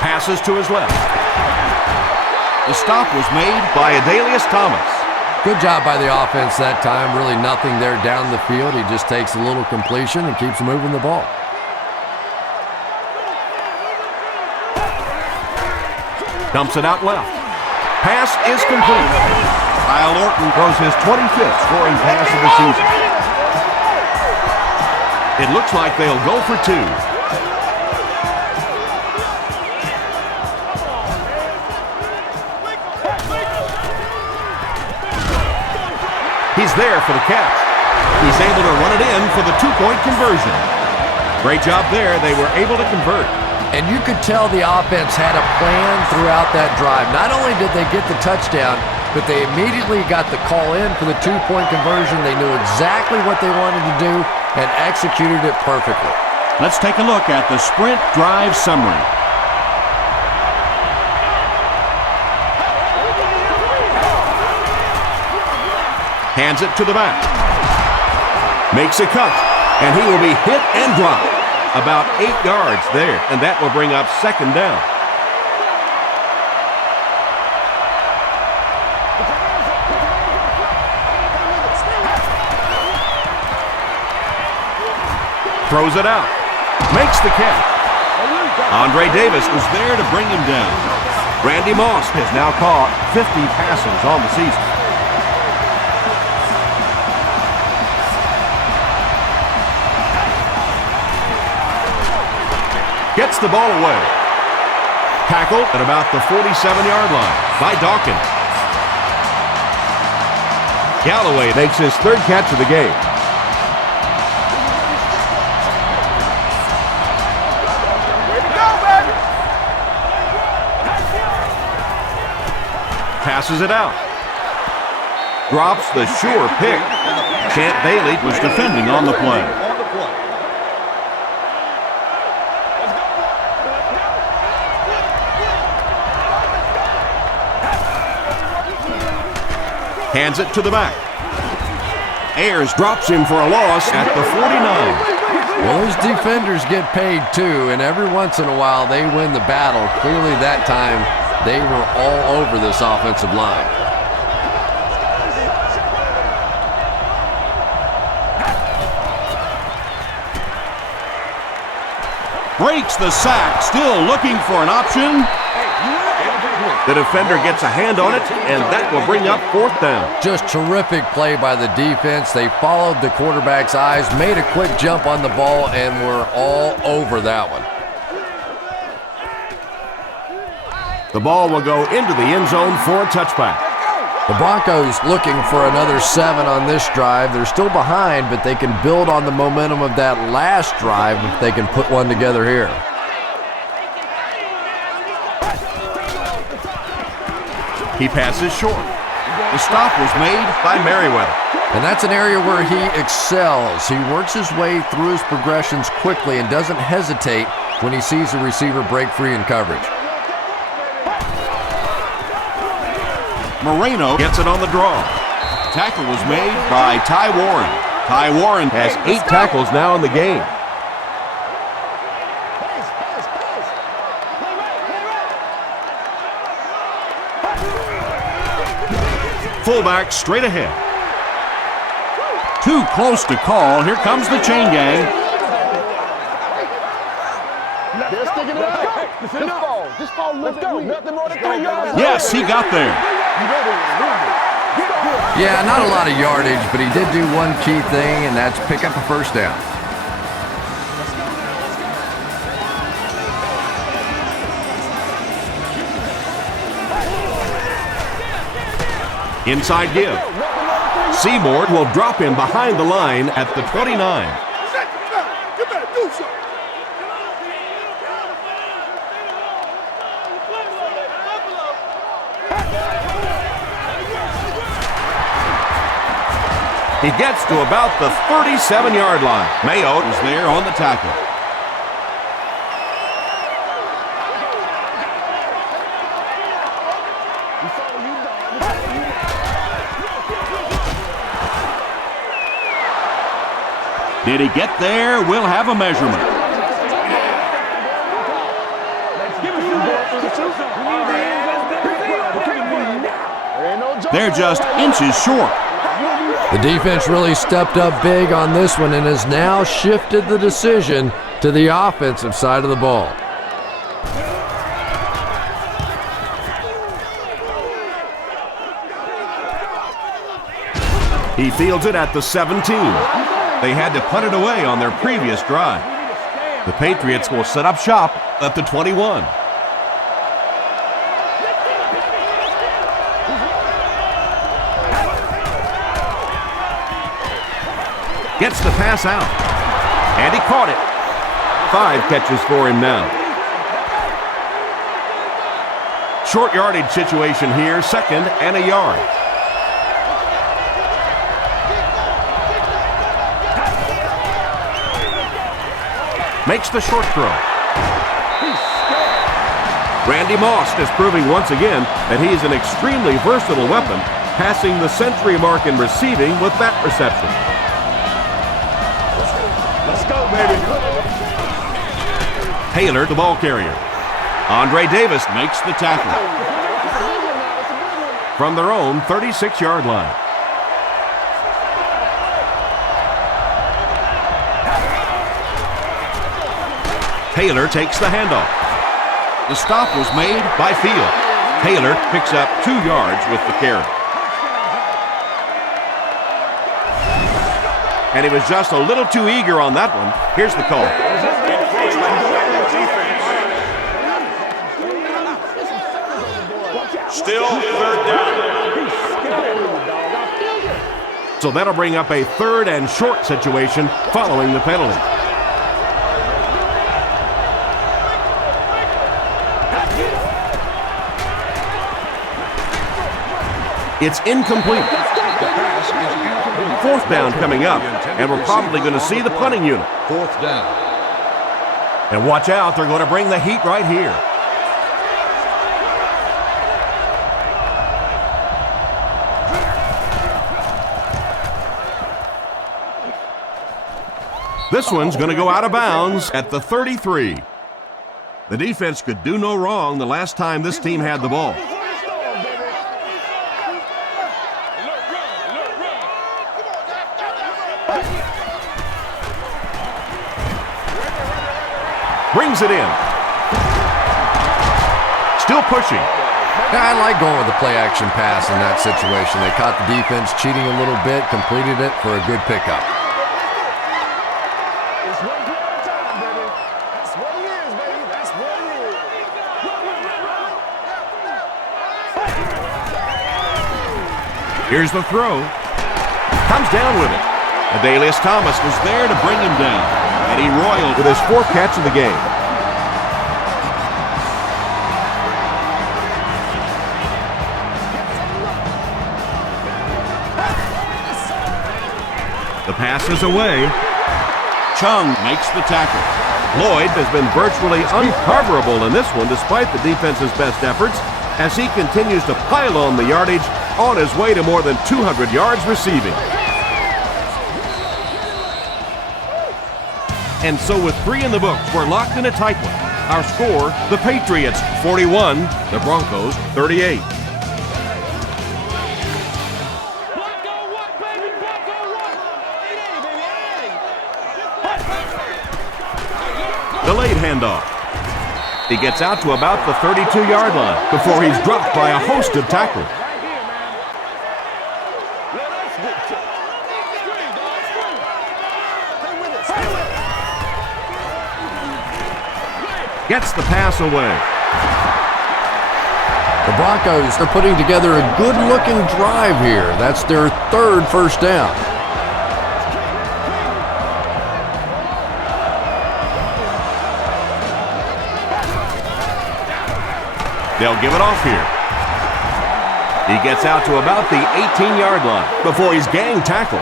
Passes to his left. The stop was made by Adalius Thomas. Good job by the offense that time. Really nothing there down the field. He just takes a little completion and keeps moving the ball. Dumps it out left. Pass is complete. Kyle Orton throws his 25th scoring pass of the season. It looks like they'll go for 2. He's there for the catch. He's able to run it in for the 2-point conversion. Great job there. They were able to convert. And you could tell the offense had a plan throughout that drive. Not only did they get the touchdown, but they immediately got the call in for the 2-point conversion. They knew exactly what they wanted to do and executed it perfectly. Let's take a look at the Sprint drive summary. Hands it to the back. Makes a cut, and he will be hit and dropped. About 8 yards there, and that will bring up 2nd down. Throws it out. Makes the catch. Andre Davis is there to bring him down. Randy Moss has now caught 50 passes on the season. Gets the ball away. Tackled at about the 47-yard line by Dawkins. Galloway makes his 3rd catch of the game. passes it out. Drops the sure pick. Champ Bailey was defending on the play. Hands it to the back. Ayers drops him for a loss at the 49. Well, those defenders get paid too, and every once in a while they win the battle. Clearly that time they were all over this offensive line. Breaks the sack, still looking for an option. The defender gets a hand on it, and that will bring up 4th down. Just terrific play by the defense. They followed the quarterback's eyes, made a quick jump on the ball, and were all over that one. The ball will go into the end zone for a touchback. The Broncos looking for another 7 on this drive. They're still behind, but they can build on the momentum of that last drive if they can put one together here. He passes short. The stop was made by Merriweather. And that's an area where he excels. He works his way through his progressions quickly and doesn't hesitate when he sees the receiver break free in coverage. Moreno gets it on the draw. Tackle was made by Ty Warren. Ty Warren has 8 tackles now in the game. Fullback straight ahead. Too close to call. Here comes the chain gang. Yes, he got there. Yeah, not a lot of yardage, but he did do one key thing, and that's pick up a 1st down. Inside give. Seymour will drop him behind the line at the 29. He gets to about the 37-yard line. Mayo is there on the tackle. Did he get there? We'll have a measurement. They're just inches short. The defense really stepped up big on this one and has now shifted the decision to the offensive side of the ball. He fields it at the 17. They had to punt it away on their previous drive. The Patriots will set up shop at the 21. Gets the pass out. And he caught it. 5 catches for him now. Short yardage situation here, 2nd and a yard. Makes the short throw. Randy Moss is proving once again that he's an extremely versatile weapon, passing the century mark in receiving with that reception. Let's go, baby. Taylor, the ball carrier. Andre Davis makes the tackle. From their own 36-yard line. Taylor takes the handoff. The stop was made by Field. Taylor picks up 2 yards with the carry. And he was just a little too eager on that one. Here's the call. Still 3rd down. So that'll bring up a 3rd and short situation following the penalty. It's incomplete. The pass is incomplete. Fourth down coming up, and we're probably going to see the punting unit. Fourth down. And watch out, they're going to bring the heat right here. This one's going to go out of bounds at the 33. The defense could do no wrong the last time this team had the ball. Brings it in. Still pushing. Yeah, I like going with the play-action pass in that situation. They caught the defense cheating a little bit, completed it for a good pickup. It's one play at a time, baby. That's what it is, baby. That's what it is. Here's the throw. Comes down with it. Adalius Thomas was there to bring him down. And he roiled with his fourth catch of the game. The pass is away. Chung makes the tackle. Lloyd has been virtually uncoverable in this one despite the defense's best efforts as he continues to pile on the yardage on his way to more than 200 yards receiving. And so with 3 in the books, we're locked in a tight one. Our score, the Patriots 41, the Broncos 38. Delayed handoff. He gets out to about the 32-yard line before he's dropped by a host of tacklers. Gets the pass away. The Broncos are putting together a good-looking drive here. That's their 3rd first down. They'll give it off here. He gets out to about the 18-yard line before he's gang tackled.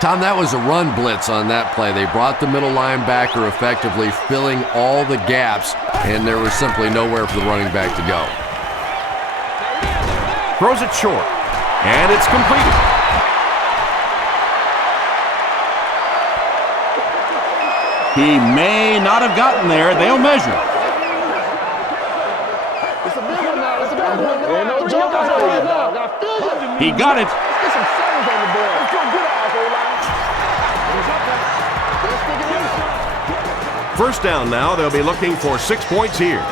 Tom, that was a run blitz on that play. They brought the middle linebacker effectively filling all the gaps, and there was simply nowhere for the running back to go. Throws it short, and it's completed. He may not have gotten there. They'll measure. It's a big one now. It's a big one. Ain't no joke out here right now. He got it. Let's get some sounds on the board. Let's go get our O-line. First down now. They'll be looking for 6 points here.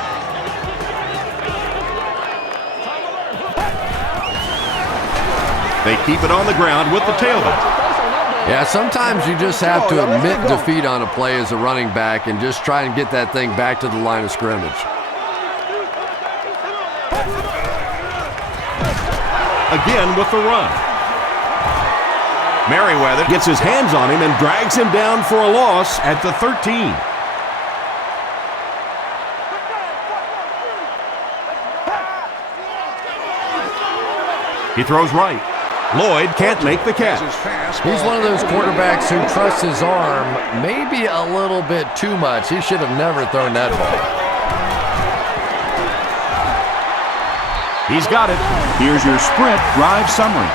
They keep it on the ground with the tailback. Yeah, sometimes you just have to admit defeat on a play as a running back and just try and get that thing back to the line of scrimmage. Again with the run. Merriweather gets his hands on him and drags him down for a loss at the 13. He throws right. Lloyd can't make the catch. He's one of those quarterbacks who trusts his arm maybe a little bit too much. He should have never thrown that ball. He's got it. Here's your sprint drive summary.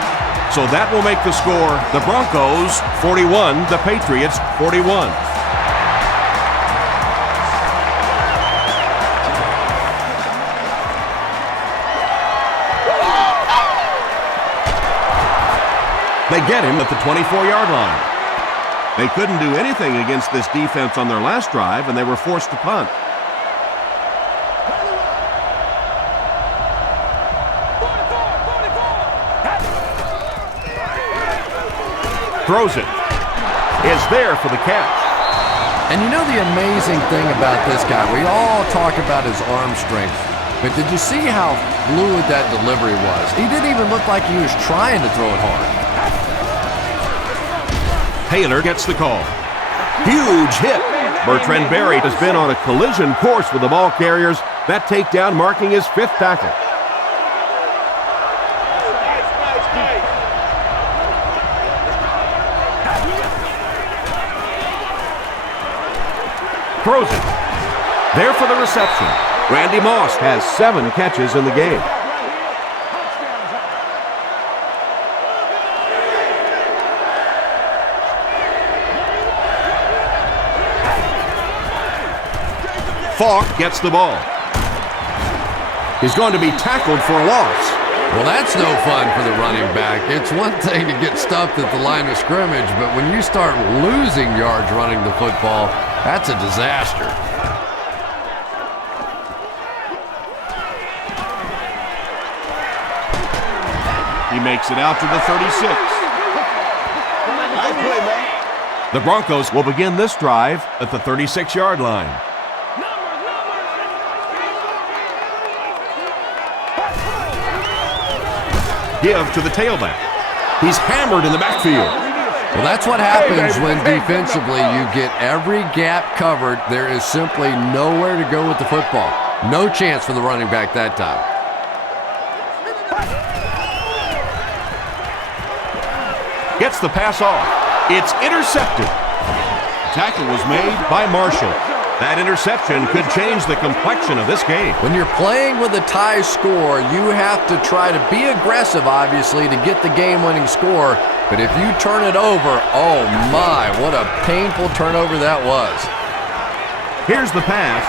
So that will make the score the Broncos 41, the Patriots 41. They get him at the 24-yard line. They couldn't do anything against this defense on their last drive, and they were forced to punt. Throws it. Is there for the catch. And you know the amazing thing about this guy, we all talk about his arm strength, but did you see how fluid that delivery was? He didn't even look like he was trying to throw it hard. Taylor gets the call. Huge hit. Bertrand Berry has been on a collision course with the ball carriers. That takedown marking his 5th tackle. Throws it. There for the reception. Randy Moss has 7 catches in the game. Falk gets the ball. He's going to be tackled for a loss. Well, that's no fun for the running back. It's one thing to get stuffed at the line of scrimmage, but when you start losing yards running the football, that's a disaster. He makes it out to the 36. Nice play, man. The Broncos will begin this drive at the 36-yard line. Give to the tailback. He's hammered in the backfield. Well, that's what happens when defensively you get every gap covered. There is simply nowhere to go with the football. No chance for the running back that time. Gets the pass off. It's intercepted. Tackle was made by Marshall. That interception could change the complexion of this game. When you're playing with a tie score, you have to try to be aggressive, obviously, to get the game-winning score. But if you turn it over, oh my, what a painful turnover that was. Here's the pass.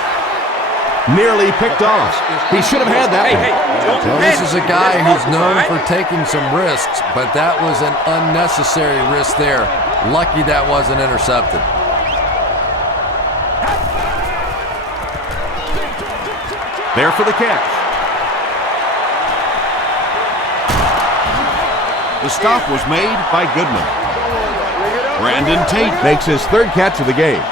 Nearly picked off. He should have had that one. Well, this is a guy who's known for taking some risks, but that was an unnecessary risk there. Lucky that wasn't intercepted. There for the catch. The stop was made by Goodman. Brandon Tate makes his 3rd catch of the game.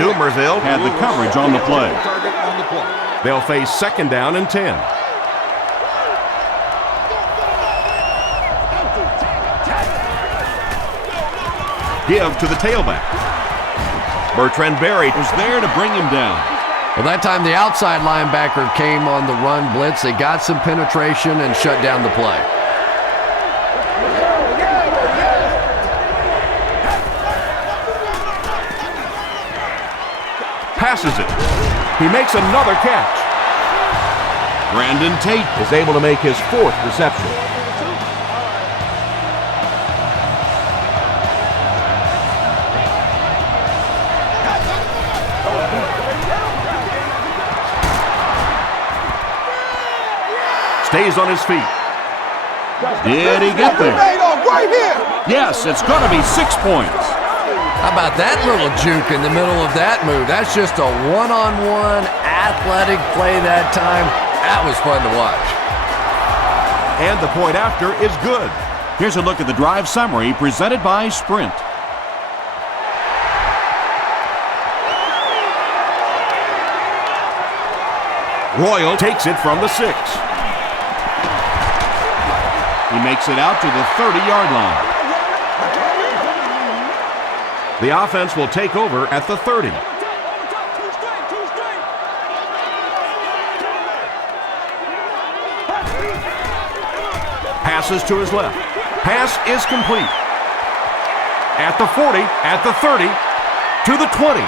Dumerville had the coverage on the play. They'll face 2nd down and 10. Give to the tailback. Bertrand Berry was there to bring him down. Well, that time the outside linebacker came on the run blitz. They got some penetration and shut down the play. Passes it. He makes another catch. Brandon Tate is able to make his 4th reception. Stays on his feet. Did he get there? Yes, it's going to be 6 points. How about that little juke in the middle of that move? That's just a one-on-one athletic play that time. That was fun to watch. And the point after is good. Here's a look at the drive summary presented by Sprint. Royal takes it from the 6. He makes it out to the 30-yard line. The offense will take over at the 30. Passes to his left. Pass is complete. At the 40, at the 30, to the 20,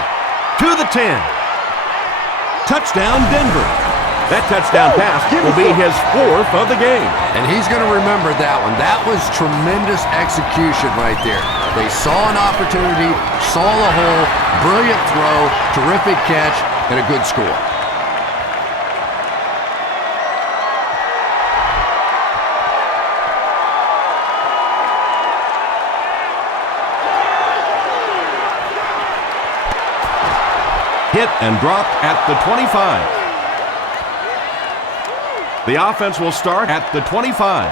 to the 10. Touchdown, Denver. That touchdown pass will be his 4th of the game. And he's going to remember that one. That was tremendous execution right there. They saw an opportunity, saw the hole, brilliant throw, terrific catch, and a good score. Hit and dropped at the 25. The offense will start at the 25.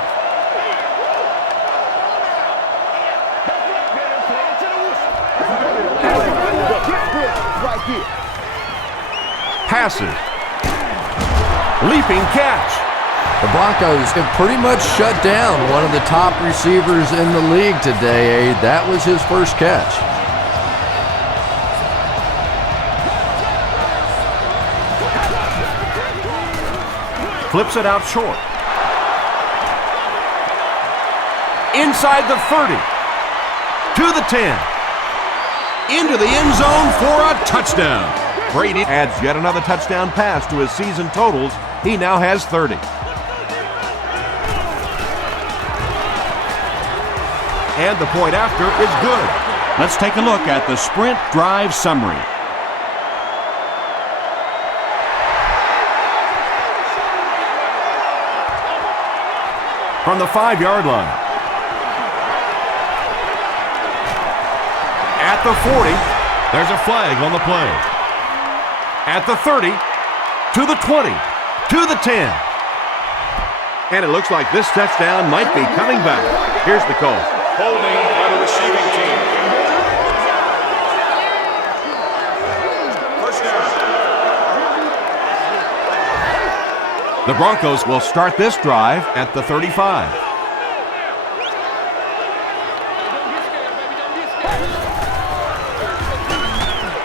Passes. Leaping catch. The Broncos have pretty much shut down one of the top receivers in the league today. That was his first catch. Flips it out short. Inside the 30. To the 10. Into the end zone for a touchdown. Brady adds yet another touchdown pass to his season totals. He now has 30. And the point after is good. Let's take a look at the sprint drive summary. From the 5-yard line. At the 40, there's a flag on the play. At the 30, to the 20, to the 10. And it looks like this touchdown might be coming back. Here's the call. Holding by the receiving team. First down. The Broncos will start this drive at the 35.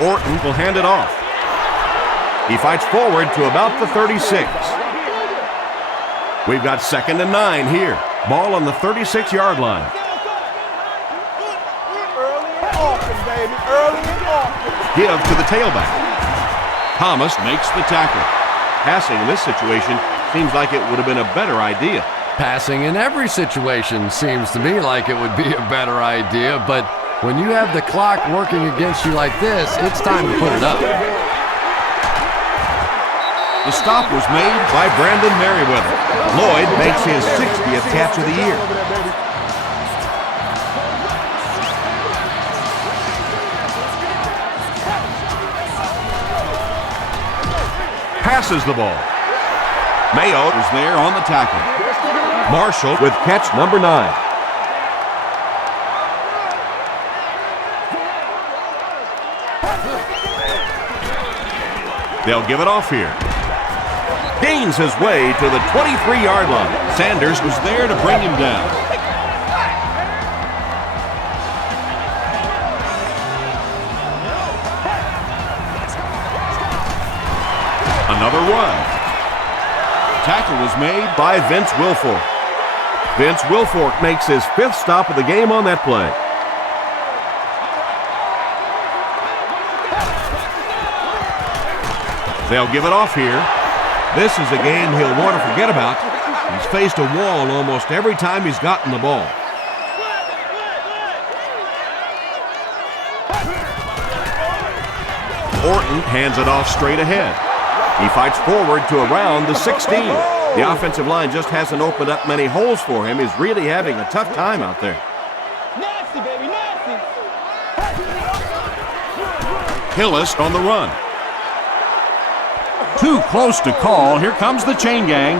Orton will hand it off. He fights forward to about the 36. We've got 2nd and 9 here. Ball on the 36-yard line. Give to the tailback. Thomas makes the tackle. Passing in this situation seems like it would have been a better idea. Passing in every situation seems to me like it would be a better idea, but when you have the clock working against you like this, it's time to put it up. The stop was made by Brandon Merriweather. Lloyd makes his 60th catch of the year. Passes the ball. Mayo is there on the tackle. Marshall with catch number 9. They'll give it off here. Gains his way to the 23-yard line. Sanders was there to bring him down. Another run. Tackle was made by Vince Wilfork. Vince Wilfork makes his 5th stop of the game on that play. They'll give it off here. This is a game he'll want to forget about. He's faced a wall almost every time he's gotten the ball. Orton hands it off straight ahead. He fights forward to around the 16. The offensive line just hasn't opened up many holes for him. He's really having a tough time out there. Nasty, baby, nasty. Hillis on the run. Too close to call. Here comes the chain gang.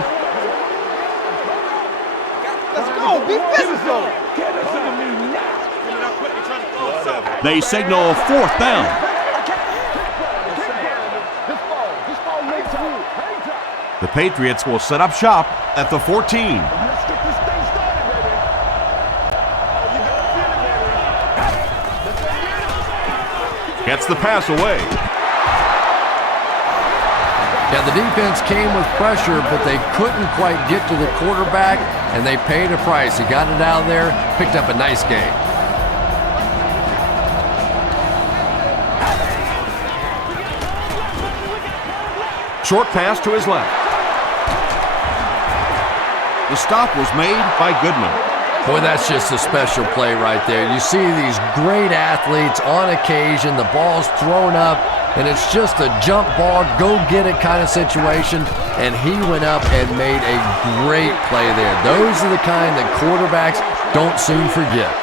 Let's go. Be physical. They signal 4th down. The Patriots will set up shop at the 14. Gets the pass away. Yeah, the defense came with pressure, but they couldn't quite get to the quarterback, and they paid a price. He got it out of there, picked up a nice gain. Short pass to his left. The stop was made by Goodman. Boy, that's just a special play right there. You see these great athletes on occasion, the ball's thrown up, and it's just a jump ball, go get it kind of situation, and he went up and made a great play there. Those are the kind that quarterbacks don't soon forget.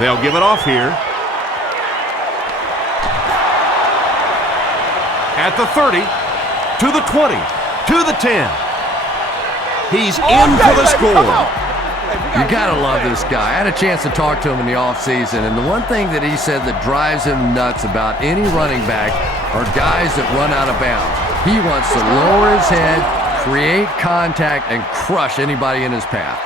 They'll give it off here. At the 30, to the 20, to the 10. He's in for the score. You gotta love this guy. I had a chance to talk to him in the offseason, and the one thing that he said that drives him nuts about any running back are guys that run out of bounds. He wants to lower his head, create contact, and crush anybody in his path.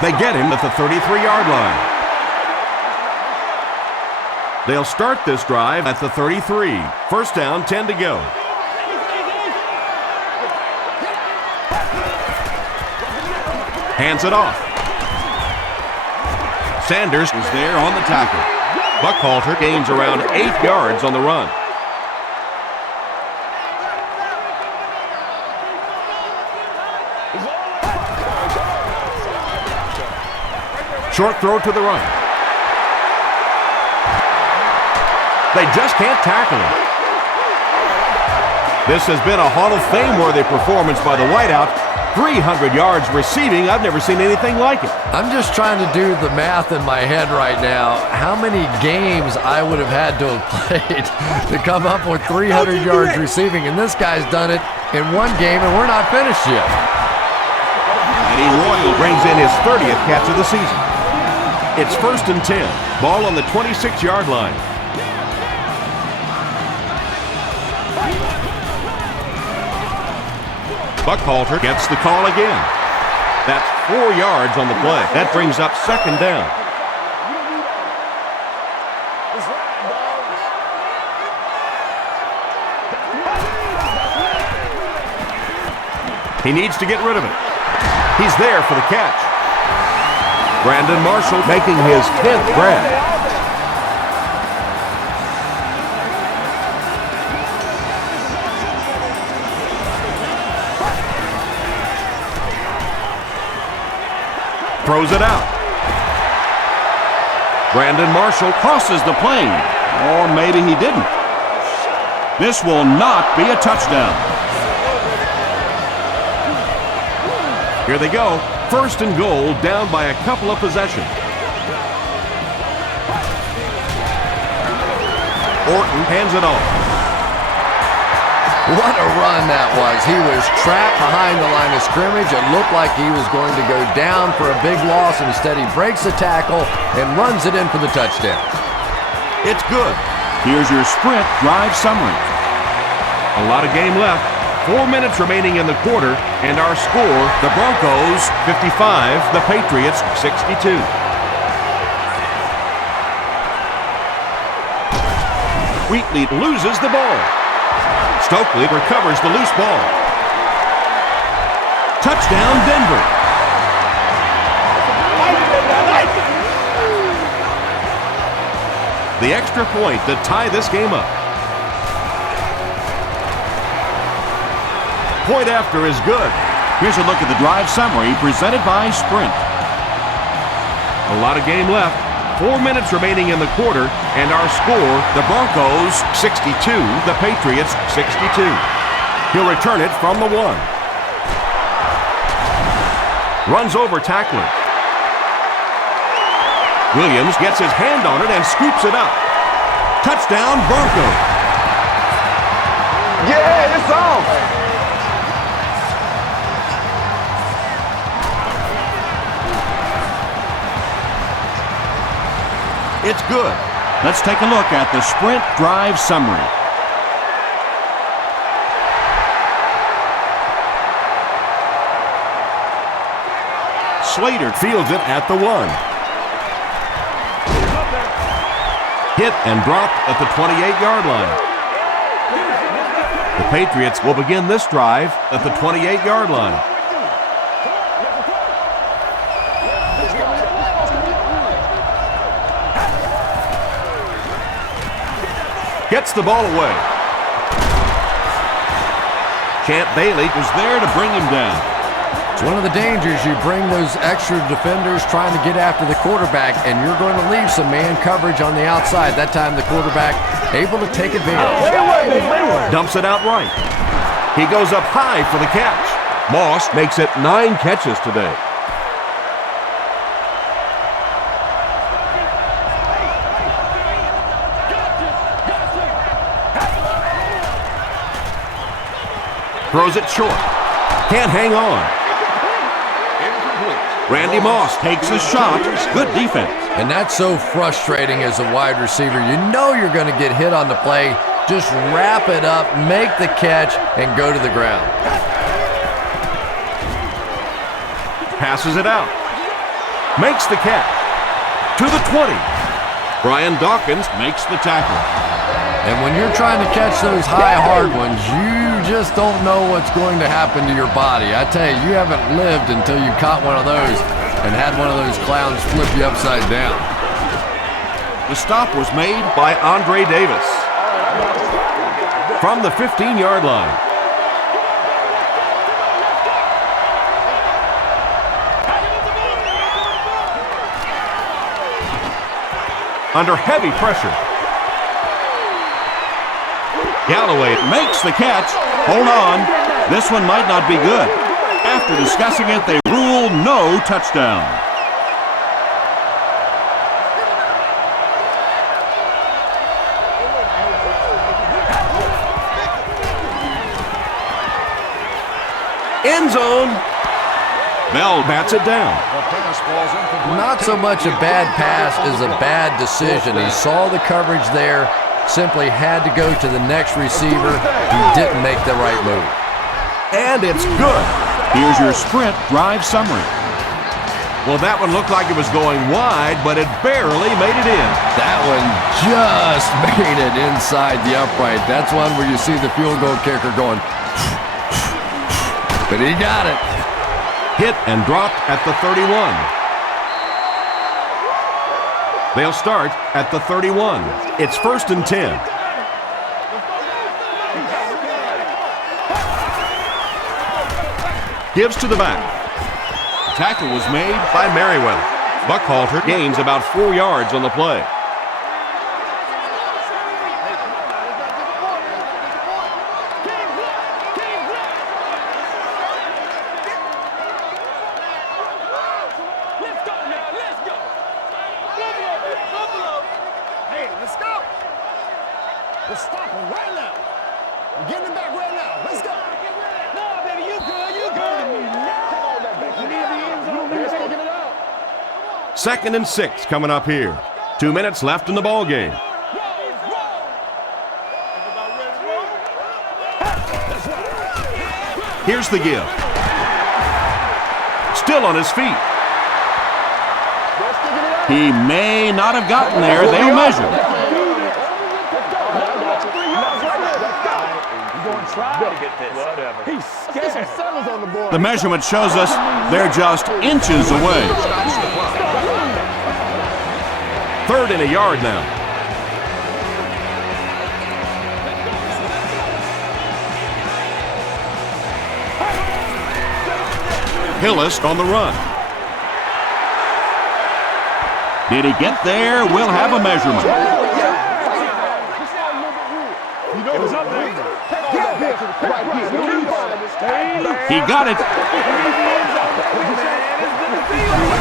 They get him at the 33-yard line. They'll start this drive at the 33. First down, 10 to go. Hands it off. Sanders is there on the tackle. Buckhalter gains around 8 yards on the run. Short throw to the right. They just can't tackle him. This has been a Hall of Fame-worthy performance by the wideout. 300 yards receiving. I've never seen anything like it. I'm just trying to do the math in my head right now. How many games I would have had to have played to come up with 300 yards receiving, and this guy's done it in one game, and we're not finished yet. Eddie Royal brings in his 30th catch of the season. It's 1st and 10. Ball on the 26-yard line. Buckhalter gets the call again. That's 4 yards on the play. That brings up 2nd down. He needs to get rid of it. He's there for the catch. Brandon Marshall making his 10th grab. Throws it out. Brandon Marshall crosses the plane. Or maybe he didn't. This will not be a touchdown. Here they go. 1st and goal, down by a couple of possessions. Orton hands it off. What a run that was. He was trapped behind the line of scrimmage. It looked like he was going to go down for a big loss. Instead, he breaks the tackle and runs it in for the touchdown. It's good. Here's your sprint drive summary. A lot of game left. 4 minutes remaining in the quarter, and our score, the Broncos 55, the Patriots 62. Wheatley loses the ball. Stokely recovers the loose ball. Touchdown, Denver. The extra point to tie this game up. Point after is good. Here's a look at the drive summary presented by Sprint. A lot of game left. 4 minutes remaining in the quarter, and our score, the Broncos 62, the Patriots 62. He'll return it from the 1. Runs over tackler. Williams gets his hand on it and scoops it up. Touchdown, Broncos. Yeah, it's on. It's good. Let's take a look at the sprint drive summary. Slater fields it at the 1. Hit and dropped at the 28-yard line. The Patriots will begin this drive at the 28-yard line. Gets the ball away. Champ Bailey was there to bring him down. It's one of the dangers. You bring those extra defenders trying to get after the quarterback, and you're going to leave some man coverage on the outside. That time the quarterback able to take advantage. Dumps it out right. He goes up high for the catch. Moss makes it 9 catches today. Throws it short. Can't hang on. Randy Moss takes a shot. Good defense. And that's so frustrating as a wide receiver. You know you're going to get hit on the play, Just wrap it up, make the catch, and go to the ground. Passes it out. Makes the catch. To the 20. Brian Dawkins makes the tackle. And when you're trying to catch those high, hard ones, you just don't know what's going to happen to your body. I tell you, you haven't lived until you caught one of those and had one of those clowns flip you upside down. The stop was made by Andre Davis from the 15-yard line. Under heavy pressure. Galloway makes the catch. Hold on. This one might not be good. After discussing it, they rule no touchdown. End zone. Bell bats it down. Not so much a bad pass as a bad decision. He saw the coverage there, simply had to go to the next receiver. He didn't make the right move. And it's good. Here's your sprint drive summary. Well, that one looked like it was going wide, but it barely made it in. That one just made it inside the upright. That's one where you see the field goal kicker going, but he got it. Hit and dropped at the 31. They'll start at the 31. It's 1st and 10. Gives to the back. The tackle was made by Merriweather. Buckhalter gains about 4 yards on the play. Let's stop him right now. We're getting him back right now. Let's go. No, baby, you good. You good. You need the end zone. They're taking it out. 2nd and 6 coming up here. 2 minutes left in the ball game. Here's the give. Still on his feet. He may not have gotten there. They'll measure. The measurement shows us they're just inches away. 3rd and a yard now. Hillis on the run. Did he get there? We'll have a measurement. He got it.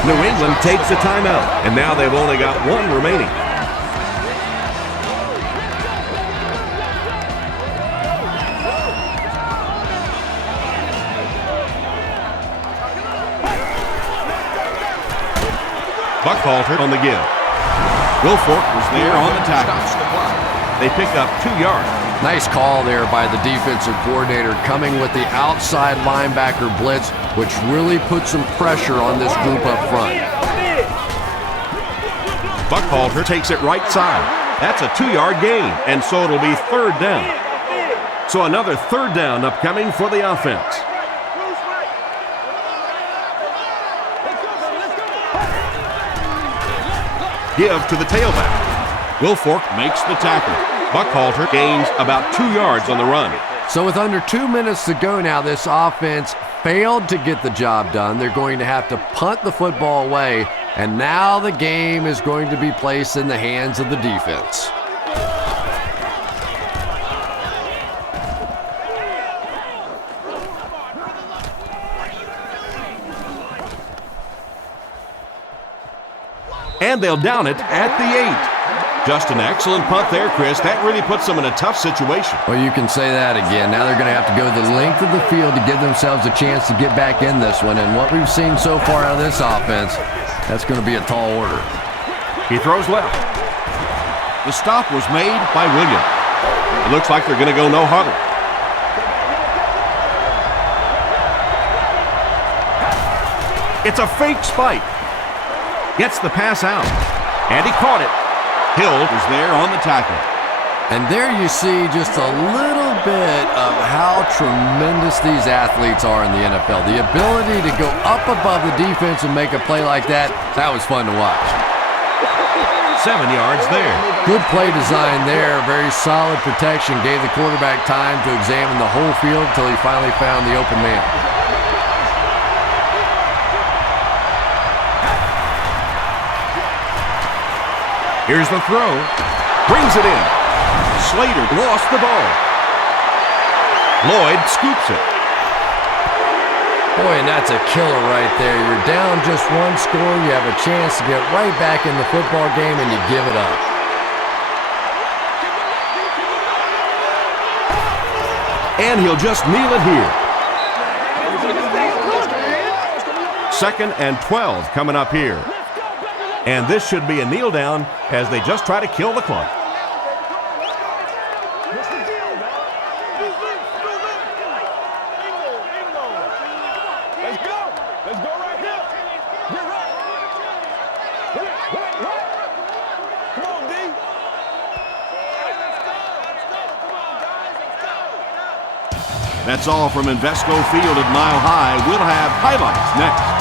New England takes a timeout, and now they've only got one remaining. Buckhalter on the give. Wilfork was there on the tackle. They pick up 2 yards. Nice call there by the defensive coordinator, coming with the outside linebacker blitz, which really put some pressure on this group up front. Buckhalter takes it right side. That's a 2-yard gain, and so it'll be 3rd down. So another 3rd down upcoming for the offense. Give to the tailback. Wilfork makes the tackle. Buckhalter gains about 2 yards on the run. So with under 2 minutes to go now, this offense failed to get the job done. They're going to have to punt the football away, and now the game is going to be placed in the hands of the defense. And they'll down it at the 8. Just an excellent punt there, Chris. That really puts them in a tough situation. Well, you can say that again. Now they're going to have to go the length of the field to give themselves a chance to get back in this one. And what we've seen so far out of this offense, that's going to be a tall order. He throws left. The stop was made by Williams. It looks like they're going to go no huddle. It's a fake spike. Gets the pass out. And he caught it. Hill is there on the tackle. And there you see just a little bit of how tremendous these athletes are in the NFL. The ability to go up above the defense and make a play like that, that was fun to watch. 7 yards there. Good play design there. Very solid protection. Gave the quarterback time to examine the whole field until he finally found the open man. Here's the throw. Brings it in. Slater lost the ball. Lloyd scoops it. Boy, and that's a killer right there. You're down just one score. You have a chance to get right back in the football game, and you give it up. And he'll just kneel it here. 2nd and 12 coming up here. And this should be a kneel down as they just try to kill the clock. Let's go right here. Get right. Come on, D. Let's go. Come on, guys. Let's go. That's all from Invesco Field at Mile High. We'll have highlights next.